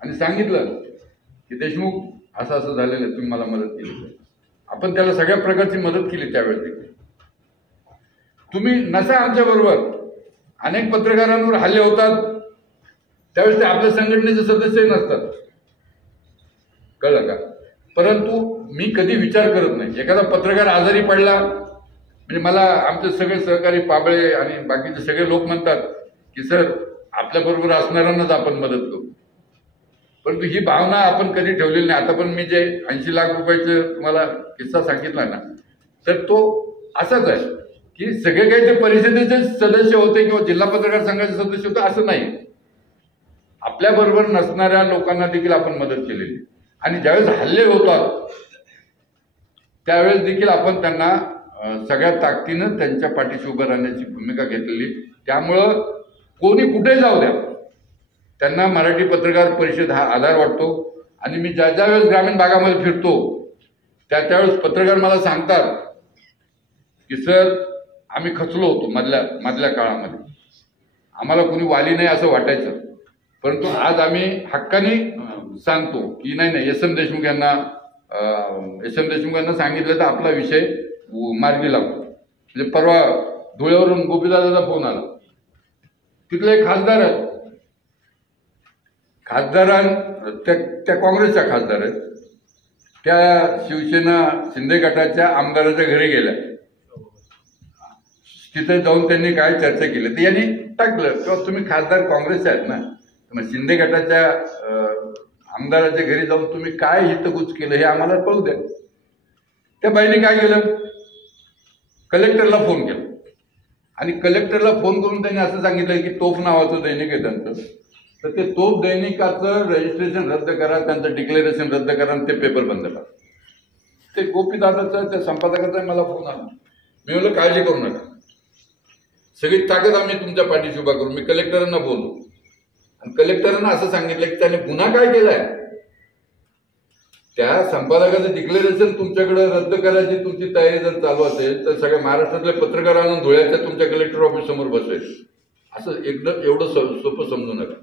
आणि सांगितलं की देशमुख असं असं झालेलं आहे, तुम्ही मला मदत केली. आपण त्याला सगळ्या प्रकारची मदत केली त्यावेळेस देखील. तुम्ही नसा आमच्या बरोबर, अनेक पत्रकारांवर हल्ले होतात, त्यावेळेस ते आपल्या संघटनेचे सदस्यही नसतात, कळलं का? परंतु मी कधी विचार करत नाही, एखादा पत्रकार आजारी पडला म्हणजे मला आमचे सगळे सहकारी पाबळे आणि बाकीचे सगळे लोक म्हणतात की सर आपल्याबरोबर असणाऱ्यांनाच आपण मदत करू. परंतु ही भावना आपण कधी ठेवलेली नाही. आता पण मी जे 80 लाख रुपयाचं तुम्हाला किस्सा सांगितला ना, तर तो असाच आहे की सगळे काही ते परिषदेचे सदस्य होते किंवा जिल्हा पत्रकार संघाचे सदस्य होते असं नाही. आपल्याबरोबर नसणाऱ्या लोकांना देखील आपण मदत केलेली. आणि ज्यावेळेस हल्ले होतात त्यावेळेस देखील आपण त्यांना सगळ्या ताकदीनं त्यांच्या पाठीशी उभं राहण्याची भूमिका घेतलेली. त्यामुळं कोणी कुठे जाऊ द्या, त्यांना मराठी पत्रकार परिषद हा आधार वाटतो. आणि मी ज्या वेळेस ग्रामीण भागामध्ये फिरतो त्यावेळेस पत्रकार मला सांगतात की सर आम्ही खचलो होतो मधल्या काळामध्ये, आम्हाला कोणी वाली नाही असं वाटायचं, परंतु आज आम्ही हक्काने सांगतो की नाही SM देशमुख यांना सांगितलं तर आपला विषय मार्गी लागतो. म्हणजे परवा धुळ्यावरून गोपीदादाचा फोन आला, तिथले एक खासदार आहेत, त्या काँग्रेसच्या खासदार आहेत, त्या शिवसेना शिंदे गटाच्या आमदाराच्या घरी गेल्या. तिथे जाऊन त्यांनी काय चर्चा केली तर यांनी टाकलं किंवा तुम्ही खासदार काँग्रेसचे आहेत ना, मग शिंदे गटाच्या आमदाराच्या घरी जाऊन तुम्ही काय हितगुज केलं हे आम्हाला कळू द्या. त्या बाईने काय केलं, कलेक्टरला फोन केला आणि कलेक्टरला फोन करून त्यांनी असं सांगितलं की तोफ नावाचं दैनिक आहे त्यांचं, तर ते तोफ दैनिकाचं रजिस्ट्रेशन रद्द करा, त्यांचं डिक्लेरेशन रद्द करा आणि ते पेपर बंद करा. ते गोपीदादाचा त्या संपादकाचा मला फोन आला. मी म्हणलं काळजी करू नका, सगळी ताकद आम्ही तुमच्या पाठीशी उभा करू. मी कलेक्टरांना बोललो आणि कलेक्टरांना असं सांगितलं की त्याने गुन्हा काय केलाय, त्या संपादकाचं डिक्लेरेशन तुमच्याकडे रद्द करायची तुमची तयारी जर चालू असेल तर सगळ्या महाराष्ट्रातल्या पत्रकारांना धुळ्याच्या तुमच्या कलेक्टर ऑफिस समोर बसवेल. असं एकदम एवढं सोपं समजू नका.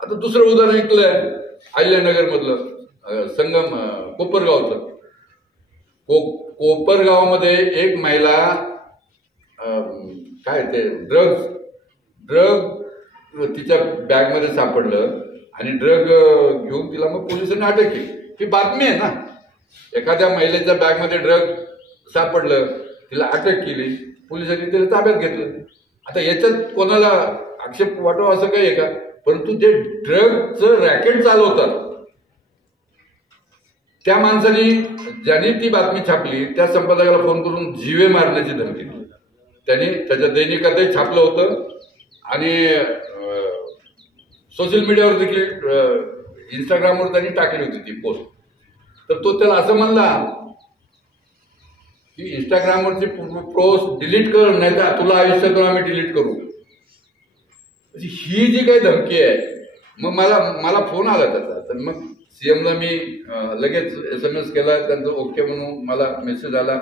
आता दुसरं उदाहरण ऐकलंय अहिल्यानगर मधलं संगम कोपरगावचं. कोपरगावमध्ये एक महिला काय ते ड्रग तिच्या बॅगमध्ये सापडलं आणि ड्रग घेऊन तिला मग पोलिसांनी अटक केली. ही बातमी आहे ना, एखाद्या महिलेच्या बॅगमध्ये ड्रग सापडलं, तिला अटक केली, पोलिसांनी तिला ताब्यात घेतलं. आता याच्यात कोणाला आक्षेप वाटावा असं काही आहे का? परंतु जे ड्रगचं रॅकेट चालवतात त्या माणसाने, ज्याने ती बातमी छापली त्या संपादकाला फोन करून जीवे मारण्याची धमकी दिली. त्यांनी त्याच्या दैनिकातही छापलं होतं आणि सोशल मीडियावर देखील इंस्टाग्रामवर त्यांनी टाकली होती ती पोस्ट. तर तो त्याला असं म्हणला की इंस्टाग्रामवरची पोस्ट डिलीट कर, नाही तर तुला आयुष्यातून आम्ही डिलीट करू. ही जी काही धमकी आहे, मग मला फोन आला त्याचा. तर मग CMला मी लगेच SMS केला, त्यांचं ओके म्हणून मला मेसेज आला.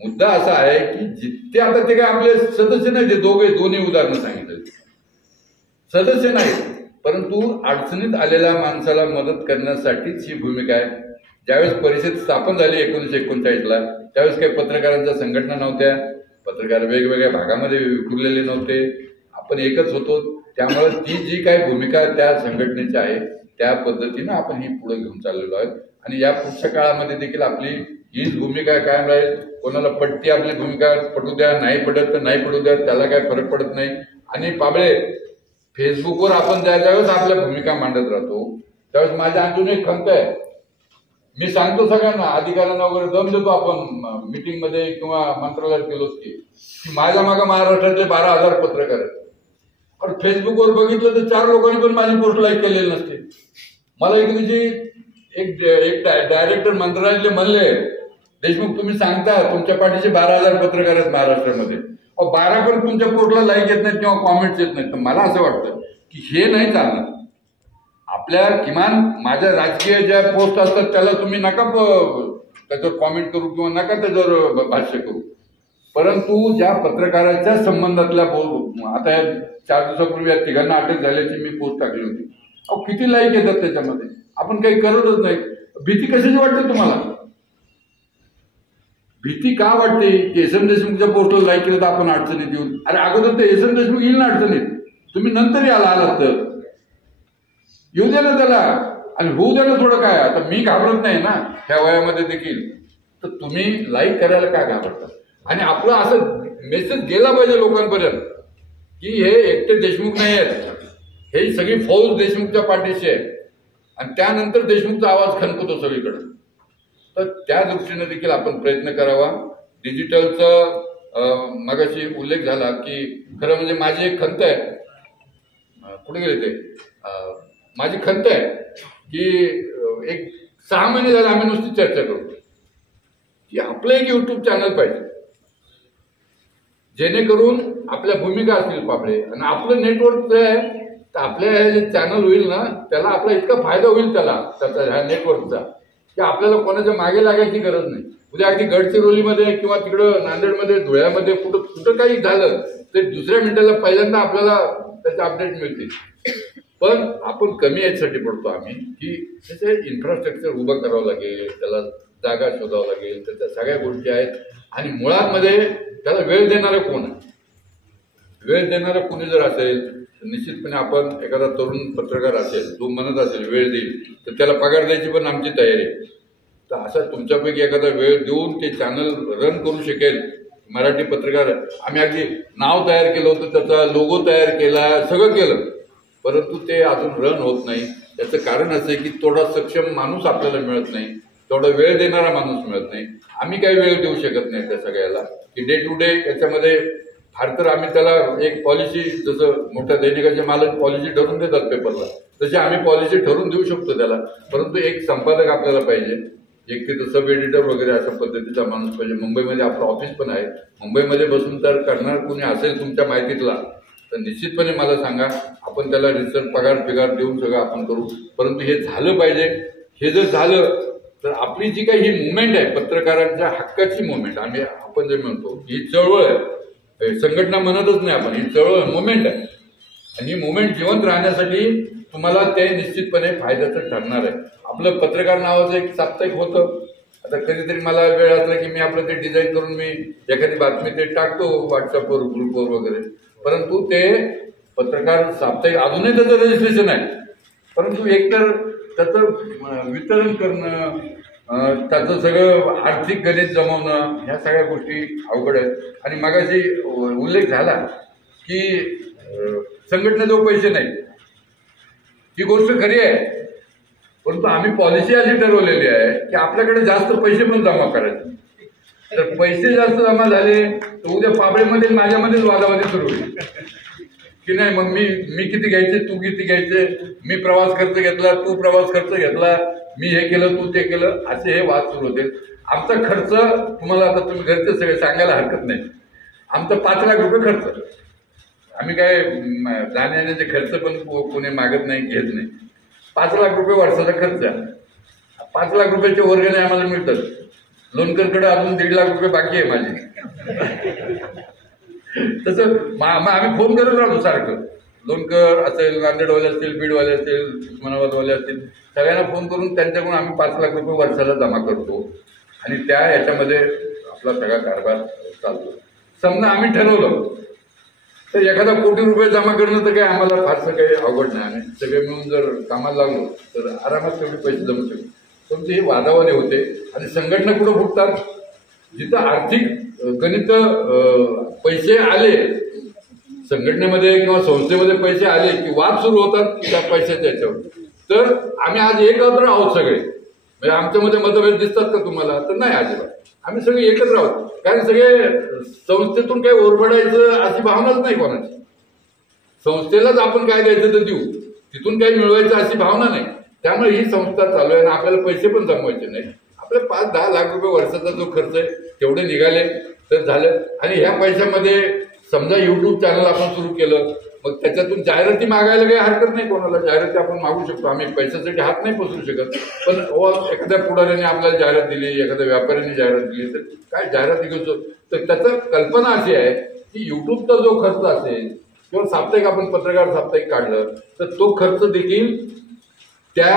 मुद्दा असा आहे की जिथे आता ते काय आपले सदस्य नाही, ते दोन्ही उदाहरणं सांगितलं, सदस्य नाहीत परंतु अडचणीत आलेल्या माणसाला मदत करण्यासाठीच ही भूमिका आहे. ज्यावेळेस परिषद स्थापन झाली 1939ला त्यावेळेस काही पत्रकारांच्या संघटना नव्हत्या, पत्रकार वेगवेगळ्या भागामध्ये विखुरलेले नव्हते, आपण एकच होतो. त्यामुळे ती जी काही भूमिका त्या संघटनेची आहे त्या पद्धतीनं आपण ही पुढे घेऊन चाललेलो आहोत आणि या पुढच्या काळामध्ये देखील आपली हीच भूमिका कायम राहील. कोणाला पटती आपली भूमिका पटू द्या, नाही पडत तर नाही पडू द्या, त्याला काही फरक पडत नाही. आणि पाबळे फेसबुकवर आपण ज्यावेळेस आपल्या भूमिका मांडत राहतो त्यावेळेस माझ्या अजून एक खंत आहे, मी सांगतो सगळ्यांना, अधिकाऱ्यांना वगैरे दम देतो आपण मीटिंग मध्ये किंवा मंत्रालयात गेलोच की माझ्या मागं महाराष्ट्रातले 12,000 पत्रकार आहेत. पण फेसबुकवर बघितलं तर 4 लोकांनी पण माझी पोस्ट लाईक केलेली नसते. मला एक दिवशी एक डायरेक्टर मंत्रालयातले म्हणले, देशमुख तुम्ही सांगता तुमच्या पाठीचे 12,000 पत्रकार आहेत महाराष्ट्रामध्ये, 12 पण तुमच्या पोस्टला लाईक येत नाहीत किंवा कॉमेंट्स येत नाहीत. तर मला असं वाटतं की हे नाही चालणार. आपल्या किमान माझ्या राजकीय ज्या पोस्ट असतात त्याला तुम्ही नका त्याच्यावर कॉमेंट करू किंवा नका त्याच्यावर भाष्य करू, परंतु ज्या पत्रकाराच्या संबंधातल्या आता 4 दिवसापूर्वी या 3घांना अटक झाल्याची मी पोस्ट टाकली होती. किती लाईक येतात त्याच्यामध्ये, आपण काही करतच नाही. भीती कशाची वाटते तुम्हाला? भीती का वाटते की एस.एम. देशमुखच्या पोस्टला लाईक केलं तर आपण अडचणीत येऊन? अरे अगोदर ते एस.एम. देशमुख येईल ना अडचणीत, तुम्ही नंतर आलात तर येऊ द्या ना त्याला आणि होऊ द्या ना थोडं. काय आता मी घाबरत नाही ना ह्या वयामध्ये देखील, तर तुम्ही लाईक करायला काय घाबरता? आणि आपलं असं मेसेज गेला पाहिजे लोकांपर्यंत की हे एकटे देशमुख नाही आहेत, हे सगळी फौज देशमुखच्या पाठीशी आहे आणि त्यानंतर देशमुखचा आवाज खणकतो सगळीकडे. तर त्या दृष्टीने देखील आपण प्रयत्न करावा. डिजिटलचा मगाशी उल्लेख झाला की खरं म्हणजे माझी एक खंत आहे, कुठे गेले ते, माझी खंत आहे की एक 6 महिने झाले आम्ही नुसती चर्चा करतो की आपलं एक युट्यूब चॅनल पाहिजे जेणेकरून आपल्या भूमिका असतील पापडे आणि आपलं नेटवर्क जे आहे तर आपल्या हे जे चॅनल होईल ना त्याला आपला इतका फायदा होईल त्याचा ह्या नेटवर्कचा की आपल्याला कोणाच्या मागे लागायची गरज नाही. उद्या अगदी गडचिरोलीमध्ये किंवा तिकडं नांदेडमध्ये धुळ्यामध्ये कुठं काही झालं तर दुसऱ्या मिनिटाला पहिल्यांदा आपल्याला त्याचे अपडेट मिळतील. पण आपण कमी याच्यासाठी पडतो आम्ही की त्याचे इन्फ्रास्ट्रक्चर उभं करावं लागेल, त्याला जागा शोधावं लागेल, त्याच्या सगळ्या गोष्टी आहेत आणि मुळात मध्ये त्याला वेळ देणारं कोण आहे? वेळ देणारं कोणी जर असेल तर निश्चितपणे आपण एखादा तरुण पत्रकार असेल जो म्हणत असेल वेळ देईल तर त्याला पगार द्यायची पण आमची तयारी आहे. तर असा तुमच्यापैकी एखादा वेळ देऊन ते चॅनल रन करू शकेल मराठी पत्रकार, आम्ही अगदी नाव तयार केलं होतं, त्याचा लोगो तयार केला, सगळं केलं, परंतु ते अजून रन होत नाही. त्याचं कारण असं आहे की थोडा सक्षम माणूस आपल्याला मिळत नाही, तेवढा वेळ देणारा माणूस मिळत नाही. आम्ही काही वेळ देऊ शकत नाही त्या सगळ्याला की डे टू डे याच्यामध्ये फार तर आम्ही त्याला एक पॉलिसी, जसं मोठ्या दैनिकाचे मालक पॉलिसी ठरवून देतात पेपरला, तशी आम्ही पॉलिसी ठरवून देऊ शकतो त्याला, परंतु एक संपादक आपल्याला पाहिजे, एक तिथं सब एडिटर वगैरे अशा पद्धतीचा माणूस पाहिजे. मुंबईमध्ये आपलं ऑफिस पण आहे, मुंबईमध्ये बसून तर करणार कोणी असेल तुमच्या माहितीतला तर निश्चितपणे मला सांगा, आपण त्याला रिसर्च पगार देऊन सगळं आपण करू. परंतु हे झालं पाहिजे. हे जर झालं तर आपली जी काही ही मुवमेंट आहे पत्रकारांच्या हक्काची मुवमेंट, आपण जे म्हणतो ही चळवळ आहे, संघटना म्हणतच नाही आपण, ही चळवळ मुवमेंट आहे आणि ही मुवमेंट जिवंत राहण्यासाठी तुम्हाला ते निश्चितपणे फायद्याचं ठरणार आहे. आपलं पत्रकार नावाचं एक साप्ताहिक होतं, आता कधीतरी मला वेळ असला की मी आपलं ते डिझाईन करून मी एखादी बातमी ते टाकतो व्हॉट्सअपवर ग्रुपवर वगैरे, परंतु ते पत्रकार साप्ताहिक अजूनही त्याचं रजिस्ट्रेशन आहे, परंतु एकतर त्याचं वितरण करणं, त्याचं सगळं आर्थिक गणित जमवणं, ह्या सगळ्या गोष्टी अवघड आहेत. आणि मगाशी उल्लेख झाला की संघटनेजवळ पैसे नाही, ही गोष्ट खरी आहे, परंतु आम्ही पॉलिसी अशी ठरवलेली आहे की आपल्याकडे जास्त पैसे पण जमा करायचे. तर पैसे जास्त जमा झाले तर उद्या पाबळीमध्ये माझ्यामध्येच वादावादी सुरू होईल की नाही मग मी किती घ्यायचे, तू किती घ्यायचे, मी प्रवास खर्च घेतला, तू प्रवास खर्च घेतला, मी हे केलं, तू ते केलं, असे हे वाद सुरू होते. आमचा खर्च तुम्हाला आता तुम्ही घरचे सगळे सांगायला हरकत नाही, आमचा 5 लाख रुपये खर्च. आम्ही काय जाण्याचे खर्च पण कोणी मागत नाही, घेत नाही. 5 लाख रुपये वर्षाचा खर्च आहे. 5 लाख रुपयाचे वर्गणी आम्हाला मिळतात. लोणकरकडे अजून 1.5 लाख रुपये बाकी आहे माझे. तसं आम्ही फोन करत राहतो सारखं, लोणकर असेल, नांदेडवाले असतील, बीडवाले असतील, उस्मानाबादवाले असतील, सगळ्यांना फोन करून त्यांच्याकडून आम्ही 5 लाख रुपये वर्षाला जमा करतो आणि त्या याच्यामध्ये आपला सगळा कारभार चालतो. समजा आम्ही ठरवलं तर एखादा कोटी रुपये जमा करणं तर काही आम्हाला फारसं काही अवघड नाही. आणि सगळे मिळून जर कामाला लागलो तर आरामात तेवढे पैसे जमू शकतो. पण ते वादावादे होते आणि संघटना कुठं फुटतात, जिथं आर्थिक गणित पैसे आले संघटनेमध्ये किंवा संस्थेमध्ये पैसे आले की वाद सुरू होतात त्या पैशाच्या याच्यावर. तर आम्ही आज एकत्र आहोत सगळे, म्हणजे आमच्यामध्ये मतभेद दिसतात का तुम्हाला? तर नाही, अजिबात आम्ही सगळे एकत्र आहोत. कारण सगळे संस्थेतून काही ओरबडायचं अशी भावनाच नाही कोणाची. संस्थेलाच आपण काय द्यायचं तर देऊ, तिथून काही मिळवायचं अशी भावना नाही. त्यामुळे ही संस्था चालू आहे आणि आपल्याला पैसे पण जमवायचे नाही. आपले 5-10 लाख रुपये वर्षाचा जो खर्च आहे तेवढे निघाले तर झालं. आणि ह्या पैशामध्ये समजा युट्यूब चॅनल आपण सुरू केलं, मग त्याच्यातून जाहिराती मागायला काही हरकत नाही कोणाला. जाहिराती आपण मागू शकतो, आम्ही पैशासाठी हात नाही पसरू शकत. पण एखाद्या पुढाऱ्याने आपल्याला जाहिरात दिली, एखाद्या व्यापाऱ्याने जाहिरात दिली तर काय जाहिराती घेतो. तर त्याचं कल्पना अशी आहे की युट्यूबचा जो खर्च असेल किंवा साप्ताहिक आपण पत्रकार साप्ताहिक काढलं तर तो खर्च देखील त्या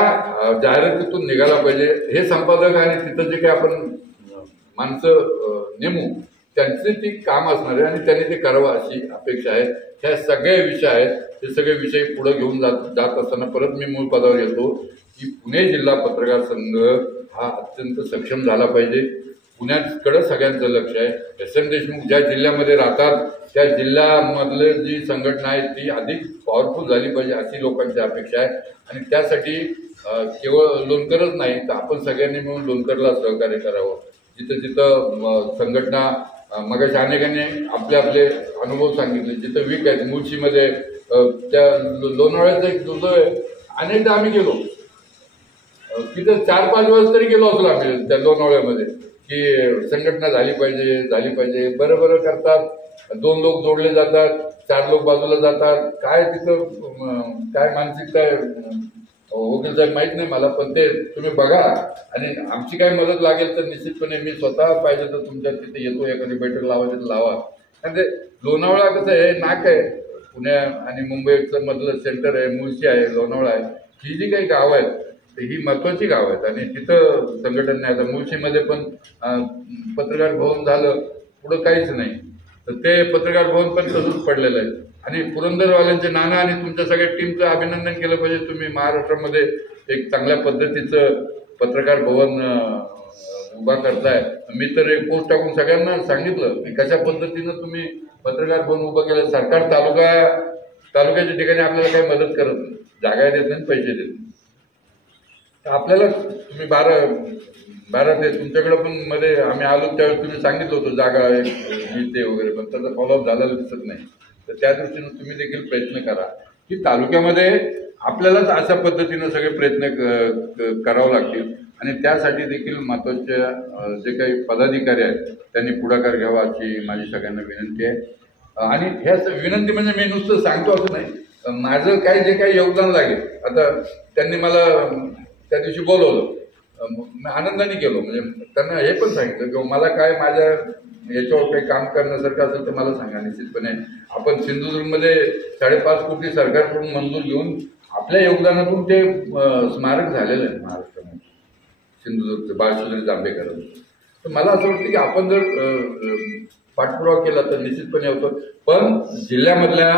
जाहिरातीतून निघाला पाहिजे. हे संपादक आणि तिथं जे काही आपण माणसं नेमू त्यांचे ती काम असणार आहे आणि त्यांनी ते करावं अशी अपेक्षा आहे. ह्या सगळे विषय आहेत, हे सगळे विषय पुढे घेऊन जात असताना परत मी मूळ पदावर येतो की पुणे जिल्हा पत्रकार संघ हा अत्यंत सक्षम झाला पाहिजे. पुण्याकडे सगळ्यांचं लक्ष आहे. एस.एन. देशमुख ज्या जिल्ह्यामध्ये राहतात त्या जिल्ह्यामधले जी संघटना आहे ती अधिक पॉवरफुल झाली पाहिजे अशी लोकांची अपेक्षा आहे. आणि त्यासाठी केवळ लोणकरच नाही तर आपण सगळ्यांनी मिळून लोणकरला सहकार्य करावं. जिथं जिथं संघटना मगाशी अनेकांनी आपले आपले अनुभव सांगितले, जिथं वीक आहेत मुळशीमध्ये त्या लोणावळ्याचं एक दुर्दैव आहे. अनेकदा आम्ही गेलो तिथं 4-5 दिवस तरी गेलो असलो आम्ही त्या लोणावळ्यामध्ये की संघटना झाली पाहिजे. बरं करतात, 2 लोक जोडले जातात, 4 लोक बाजूला जातात. काय तिथं काय मानसिकता आहे वकील साहेब माहीत नाही मला, पण ते तुम्ही बघा. आणि आमची काही मदत लागेल तर निश्चितपणे मी स्वतः पाहिजे तर तुमच्या तिथे येतो, एखादी बैठक लावायची तर लावा. कारण ते लोणावळा कसं आहे, नाक आहे पुणे आणि मुंबईचं मधलं सेंटर आहे, मुळशी आहे, लोणावळा आहे. ही जी काही गावं आहेत तर ही महत्त्वाची गावं आहेत आणि तिथं संघटन नाही. आता मुळशीमध्ये पण पत्रकार भवन झालं, पुढं काहीच नाही. तर ते पत्रकार भवन पण तसंच पडलेलं आहे. आणि पुरंदरवाल्यांचे नाना आणि तुमच्या सगळ्या टीमचं अभिनंदन केलं पाहिजे. तुम्ही महाराष्ट्रामध्ये एक चांगल्या पद्धतीचं पत्रकार भवन उभा करताय. मी तर एक पोस्ट टाकून सगळ्यांना सांगितलं की कशा पद्धतीनं तुम्ही पत्रकार भवन उभं केलं. सरकार तालुक्याच्या ठिकाणी आपल्याला काही मदत करत नाही, जागा देत नाही, पैसे देत नाही. तर आपल्याला तुम्ही 12 ते तुमच्याकडे पण मध्ये आम्ही आलो त्यावेळेस तुम्ही सांगितलं होतं जागा मिळते वगैरे, पण त्याचा फॉलोअप झालेला दिसत नाही. तर त्या दृष्टीनं तुम्ही देखील प्रयत्न करा की तालुक्यामध्ये आपल्यालाच अशा पद्धतीनं सगळे प्रयत्न करावं लागतील. आणि त्यासाठी देखील महत्त्वाच्या जे काही पदाधिकारी आहेत त्यांनी पुढाकार घ्यावा अशी माझी सगळ्यांना विनंती आहे. आणि ह्या विनंती म्हणजे मी नुसतं सांगतो असं नाही, माझं काय जे काही योगदान लागेल. आता त्यांनी मला त्या दिवशी बोलवलं, आनंदाने गेलो. म्हणजे त्यांना हे पण सांगितलं की मला काय माझ्या याच्यावर काही काम करण्यासारखं असेल तर मला सांगा. निश्चितपणे आपण सिंधुदुर्गमध्ये 5.5 कोटी सरकारकडून मंजूर घेऊन आपल्या योगदानातून ते स्मारक झालेलं आहे महाराष्ट्रामध्ये, सिंधुदुर्गचं बाळशास्त्री जांभेकरांचं. तर मला असं वाटतं की आपण जर पाठपुरावा केला तर निश्चितपणे होतो. पण जिल्ह्यामधल्या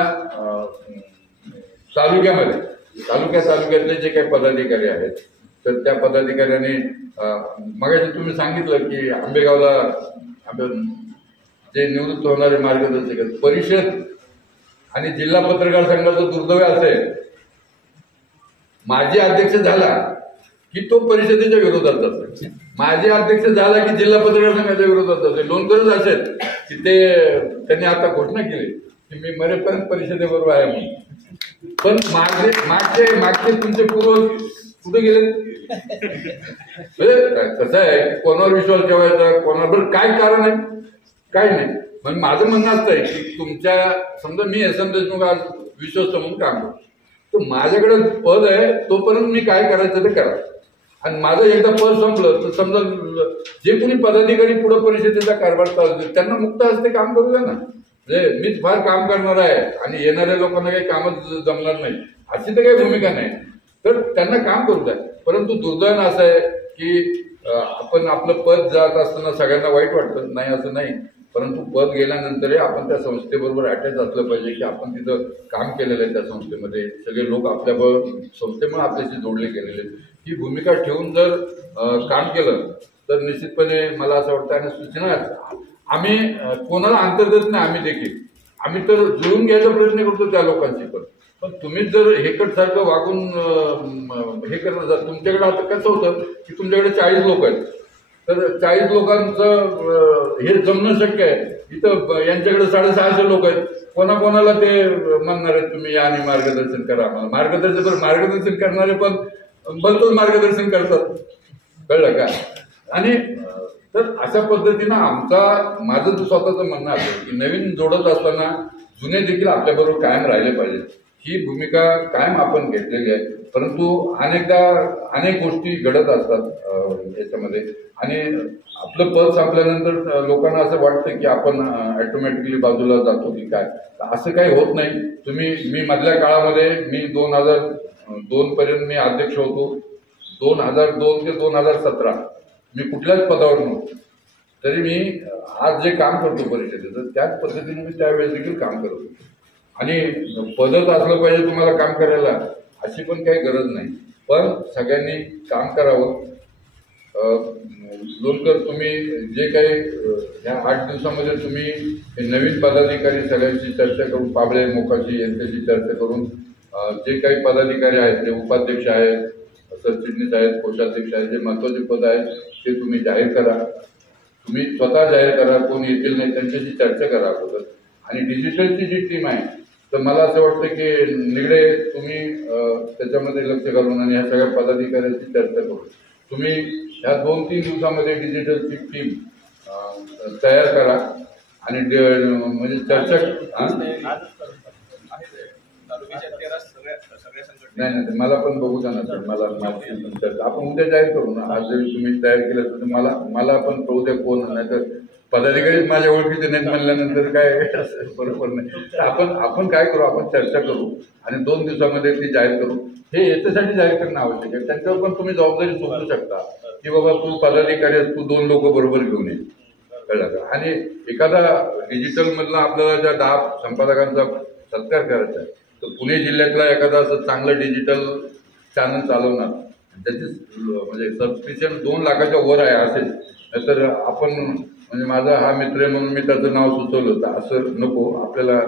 तालुक्यातले जे काही पदाधिकारी आहेत तर त्या पदाधिकाऱ्यांनी मगाशी तुम्ही सांगितलं की आंबेगावला जे निवृत्त होणारे मार्गदर्शक परिषद आणि जिल्हा पत्रकार संघाचं दुर्दैव असेल, माजी अध्यक्ष झाला की तो परिषदेच्या विरोधात असेल, माजी अध्यक्ष झाला की जिल्हा पत्रकार संघाच्या विरोधात असेल. लोणकरच असेल की त्यांनी आता घोषणा केली की मी मरेपर्यंत परिषदेबरोबर आहे म्हणून. पण मागचे तुमचे पूर्वज कुठे गेले? कसं आहे की कोणावर विश्वास ठेवायचा, कोणावर काय कारण आहे, काय नाही. म्हणजे माझं म्हणणं असं आहे की तुमच्या समजा मी एस.एन. देशमुख आज विश्वस्त म्हणून काम करतो, तर माझ्याकडे पद आहे तोपर्यंत मी काय करायचं ते करा. आणि माझं एकदा पद संपलं तर समजा जे कोणी पदाधिकारी पुढे परिषदेचा कारभार चालतो त्यांना मुक्त हस्ते काम करू द्या ना. म्हणजे मीच फार काम करणार आहे आणि येणाऱ्या लोकांना काही कामच जमणार नाही अशी तर काही भूमिका नाही. तर त्यांना काम करू द्या. परंतु दुर्दैव असं आहे की आपण आपलं पद जात असताना सगळ्यांना वाईट वाटतं, नाही असं नाही, परंतु पद गेल्यानंतरही आपण त्या संस्थेबरोबर अटॅच असलं पाहिजे की आपण तिथं काम केलेलं आहे. त्या संस्थेमध्ये सगळे लोक आपल्याबरोबर संस्थेमुळे आपल्याशी जोडले गेलेले आहेत. ही भूमिका ठेवून जर काम केलं तर निश्चितपणे मला असं वाटतं. आणि सूचना आम्ही कोणाला अंतर्गत नाही, आम्ही तर जुळून घ्यायचा प्रयत्न करतो त्या लोकांशी. पण तुम्ही जर हेकटसारखं वागून हे करत जा. तुमच्याकडे आता कसं होतं की तुमच्याकडे 40 लोक आहेत, तर 40 लोकांचं हे जमणं शक्य आहे. इथं यांच्याकडे 650 लोक आहेत. कोणाकोणाला ते म्हणणार आहेत तुम्ही या आणि मार्गदर्शन करा आम्हाला. मार्गदर्शन करणारे पण भलतंच मार्गदर्शन करतात, कळलं का? आणि तर अशा पद्धतीनं माझं तर स्वतःचं म्हणणं असं की नवीन जोडत असताना जुने देखील आपल्याबरोबर कायम राहिले पाहिजेत. ही भूमिका कायम आपण घेतलेली आहे. परंतु अनेक गोष्टी घडत असतात याच्यामध्ये. आणि आपलं पद संपल्यानंतर लोकांना असं वाटतं की आपण ऑटोमॅटिकली बाजूला जातो की काय. असं काही होत नाही. मी मधल्या काळामध्ये मी 2002 पर्यंत मी अध्यक्ष होतो. 2002 ते 2017 मी कुठल्याच पदावर नव्हतो. तरी मी आज जे काम करतो परिषदेचं त्याच पद्धतीने मी त्यावेळेस देखील काम करत होतो. आणि पदच असलं पाहिजे तुम्हाला काम करायला अशी पण काही गरज नाही. पण सगळ्यांनी काम करावं. लोणकर तुम्ही जे काही ह्या 8 दिवसामध्ये तुम्ही नवीन पदाधिकारी सगळ्यांशी चर्चा करून, पाबळे मोकाशी यांच्याशी चर्चा करून जे काही पदाधिकारी आहेत, जे उपाध्यक्ष आहेत, सरचिटणीस आहेत, कोषाध्यक्ष आहेत, जे महत्वाचे पद आहेत ते तुम्ही जाहीर करा. तुम्ही स्वतः जाहीर करा. कोण येतील नाही त्यांच्याशी चर्चा करा अगोदर. आणि डिजिटलची जी टीम आहे तर मला असं वाटतं की निगडे तुम्ही त्याच्यामध्ये लक्ष घालून आणि ह्या सगळ्या पदाधिकाऱ्यांची चर्चा करून तुम्ही ह्या 2-3 दिवसामध्ये डिजिटलची टीम तयार करा. आणि म्हणजे चर्चा नाही मला पण बघू द्या ना सर. मला आपण उद्या जाहीर करू ना. आज जरी तुम्ही तयार केलं तर मला पण कळू द्या कोण. नाही तर पदाधिकारी माझ्या ओळखीचे नाहीत म्हणल्यानंतर काय बरोबर नाही. तर आपण काय करू, आपण चर्चा करू आणि 2 दिवसामध्ये ती जाहीर करू. हे याच्यासाठी जाहीर करणं आवश्यक आहे. त्यांच्यावर पण तुम्ही जबाबदारी सोपवू शकता की बाबा तू पदाधिकारी आहेस, तू 2 लोक बरोबर घेऊन ये, कळलं का? आणि एखादा डिजिटल मधला आपल्याला ज्या 10 संपादकांचा सत्कार करायचा आहे तर पुणे जिल्ह्यातला एखादा असं चांगलं डिजिटल चॅनल चालवणार त्याची म्हणजे सबस्क्रिप्शन 2 लाखाच्या वर आहे असेल तर आपण म्हणजे माझा हा मित्र आहे म्हणून मी त्याचं नाव सुचवलं होतं असं नको. आपल्याला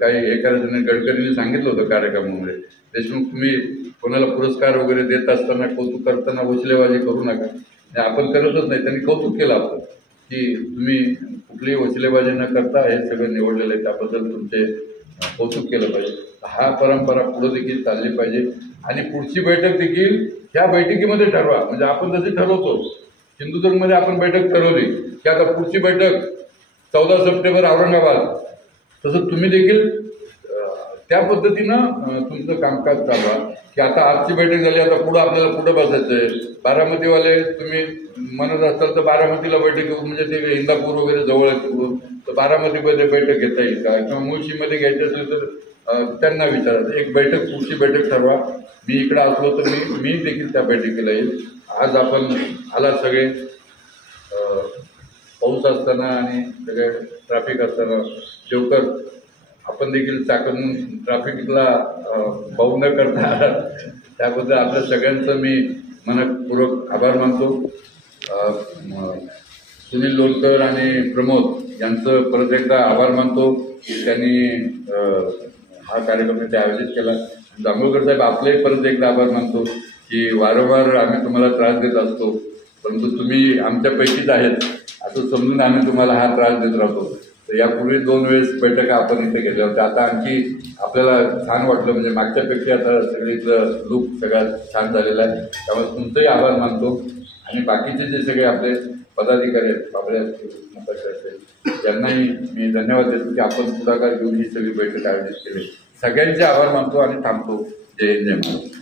काही हे करायचं नाही. गडकरींनी सांगितलं होतं कार्यक्रमामध्ये, देशमुख तुम्ही कोणाला पुरस्कार वगैरे देत असताना कौतुक करताना वशिलेबाजी करू नका. आपण करतच नाही. त्यांनी कौतुक केलं आपण की तुम्ही कुठलीही वशिलेबाजी न करता हे सगळं निवडलेलं आहे, त्याबद्दल तुमचे कौतुक केलं पाहिजे. हा परंपरा पुढे देखील चालली पाहिजे. आणि पुढची बैठक देखील ह्या बैठकीमध्ये ठरवा. म्हणजे आपण जशी ठरवतो सिंधुदुर्गमध्ये आपण बैठक ठरवली की आता पुढची बैठक 14 सप्टेंबर औरंगाबाद, तसं तुम्ही देखील त्या पद्धतीनं तुमचं कामकाज चालवा की आता आजची बैठक झाली, आता पुढं आपल्याला कुठं बसायचंय. बारामतीवाले तुम्ही म्हणत असाल तर बारामतीला बैठक घेऊ, म्हणजे ते इंदापूर वगैरे जवळ आहे तिकडून, तर बारामतीमध्ये बैठक घेता येईल का, किंवा मुळशीमध्ये घ्यायची असेल तर त्यांना विचारायचं. एक बैठक पुढची बैठक ठरवा. मी इकडं असलो तर मी देखील त्या बैठकीला येईल. आज आपण आला सगळे पाऊस असताना आणि सगळे ट्रॅफिक असताना लवकर आपण देखील चाकण ट्रॅफिकला पाहू न करता त्याबद्दल आपल्या सगळ्यांचं मी मनपूर्वक आभार मानतो. सुनील लोणकर आणि प्रमोद यांचं परत एकदा आभार मानतो की त्यांनी हा कार्यक्रम इथे आयोजित केला. जांभूळकर साहेब आपलेही परत एकदा आभार मानतो की वारंवार आम्ही तुम्हाला त्रास देत असतो, परंतु तुम्ही आमच्यापैकीच आहेत असं समजून आम्ही तुम्हाला हा त्रास देत राहतो. तर यापूर्वी 2 वेळेस बैठका आपण इथे घेतल्या होत्या. आता आणखी आपल्याला छान वाटलं, म्हणजे मागच्यापेक्षा आता सगळीचं लूक सगळा छान झालेला आहे. त्यामुळे तुमचंही आभार मानतो. आणि बाकीचे जे सगळे आपले पदाधिकारी आहेत, बाबळे असतील, मोकाशी असतील, त्यांनाही मी धन्यवाद देतो की आपण पुढाकार घेऊन ही सगळी बैठक आयोजित केली. सगळ्यांचे आभार मानतो आणि थांबतो. जय हिंद, जय महाराष्ट्र.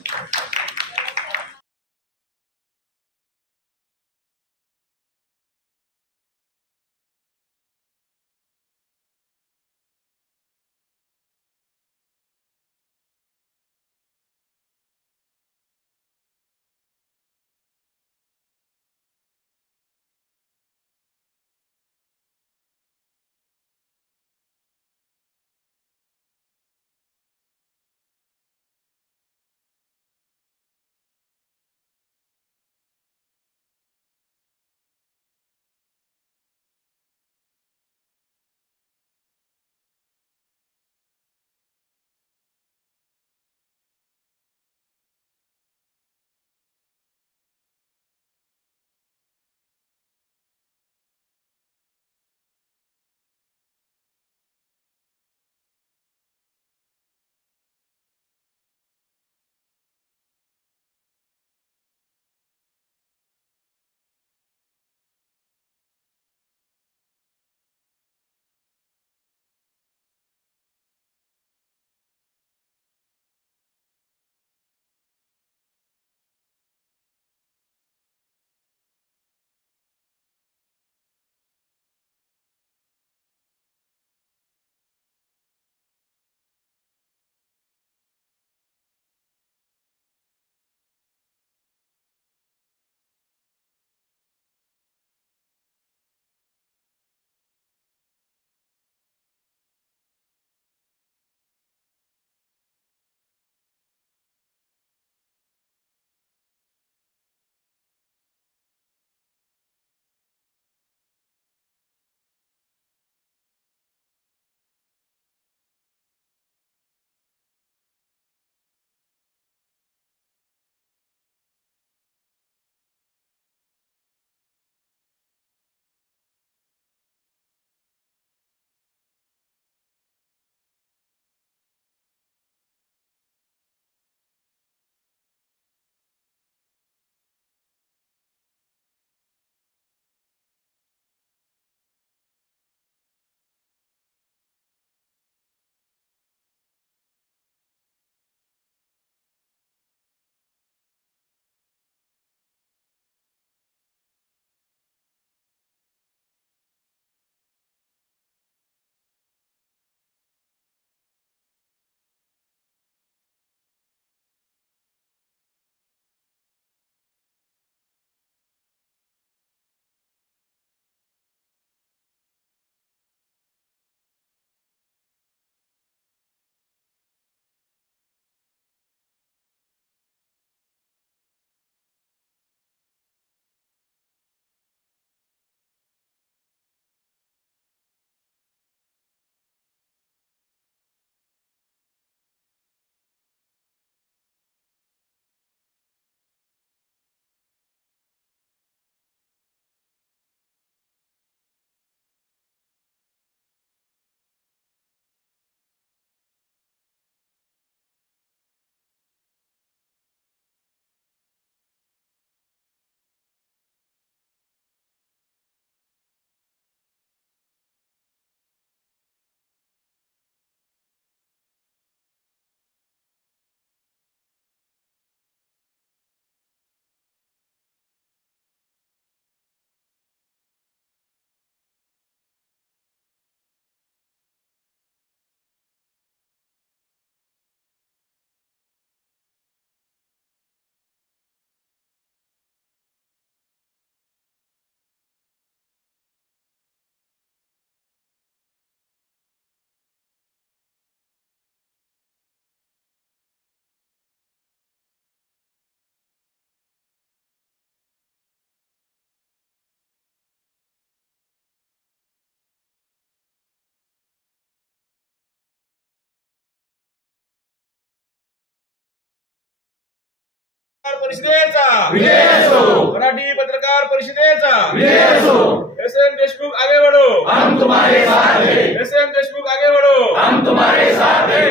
परिषदेचा विजय असो, मराठी पत्रकार परिषदेचा विजय असो। एस.एम. देशमुख आगे बढ़ो, हम तुम्हारे साथ हैं, एस.एम. देशमुख आगे बढ़ो, हम तुम्हारे साथ हैं।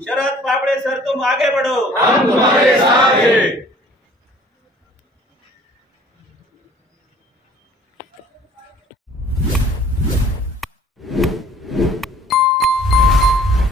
शरद पापड़े सर तुम आगे बढ़ो, हम तुम्हारे साथ हैं।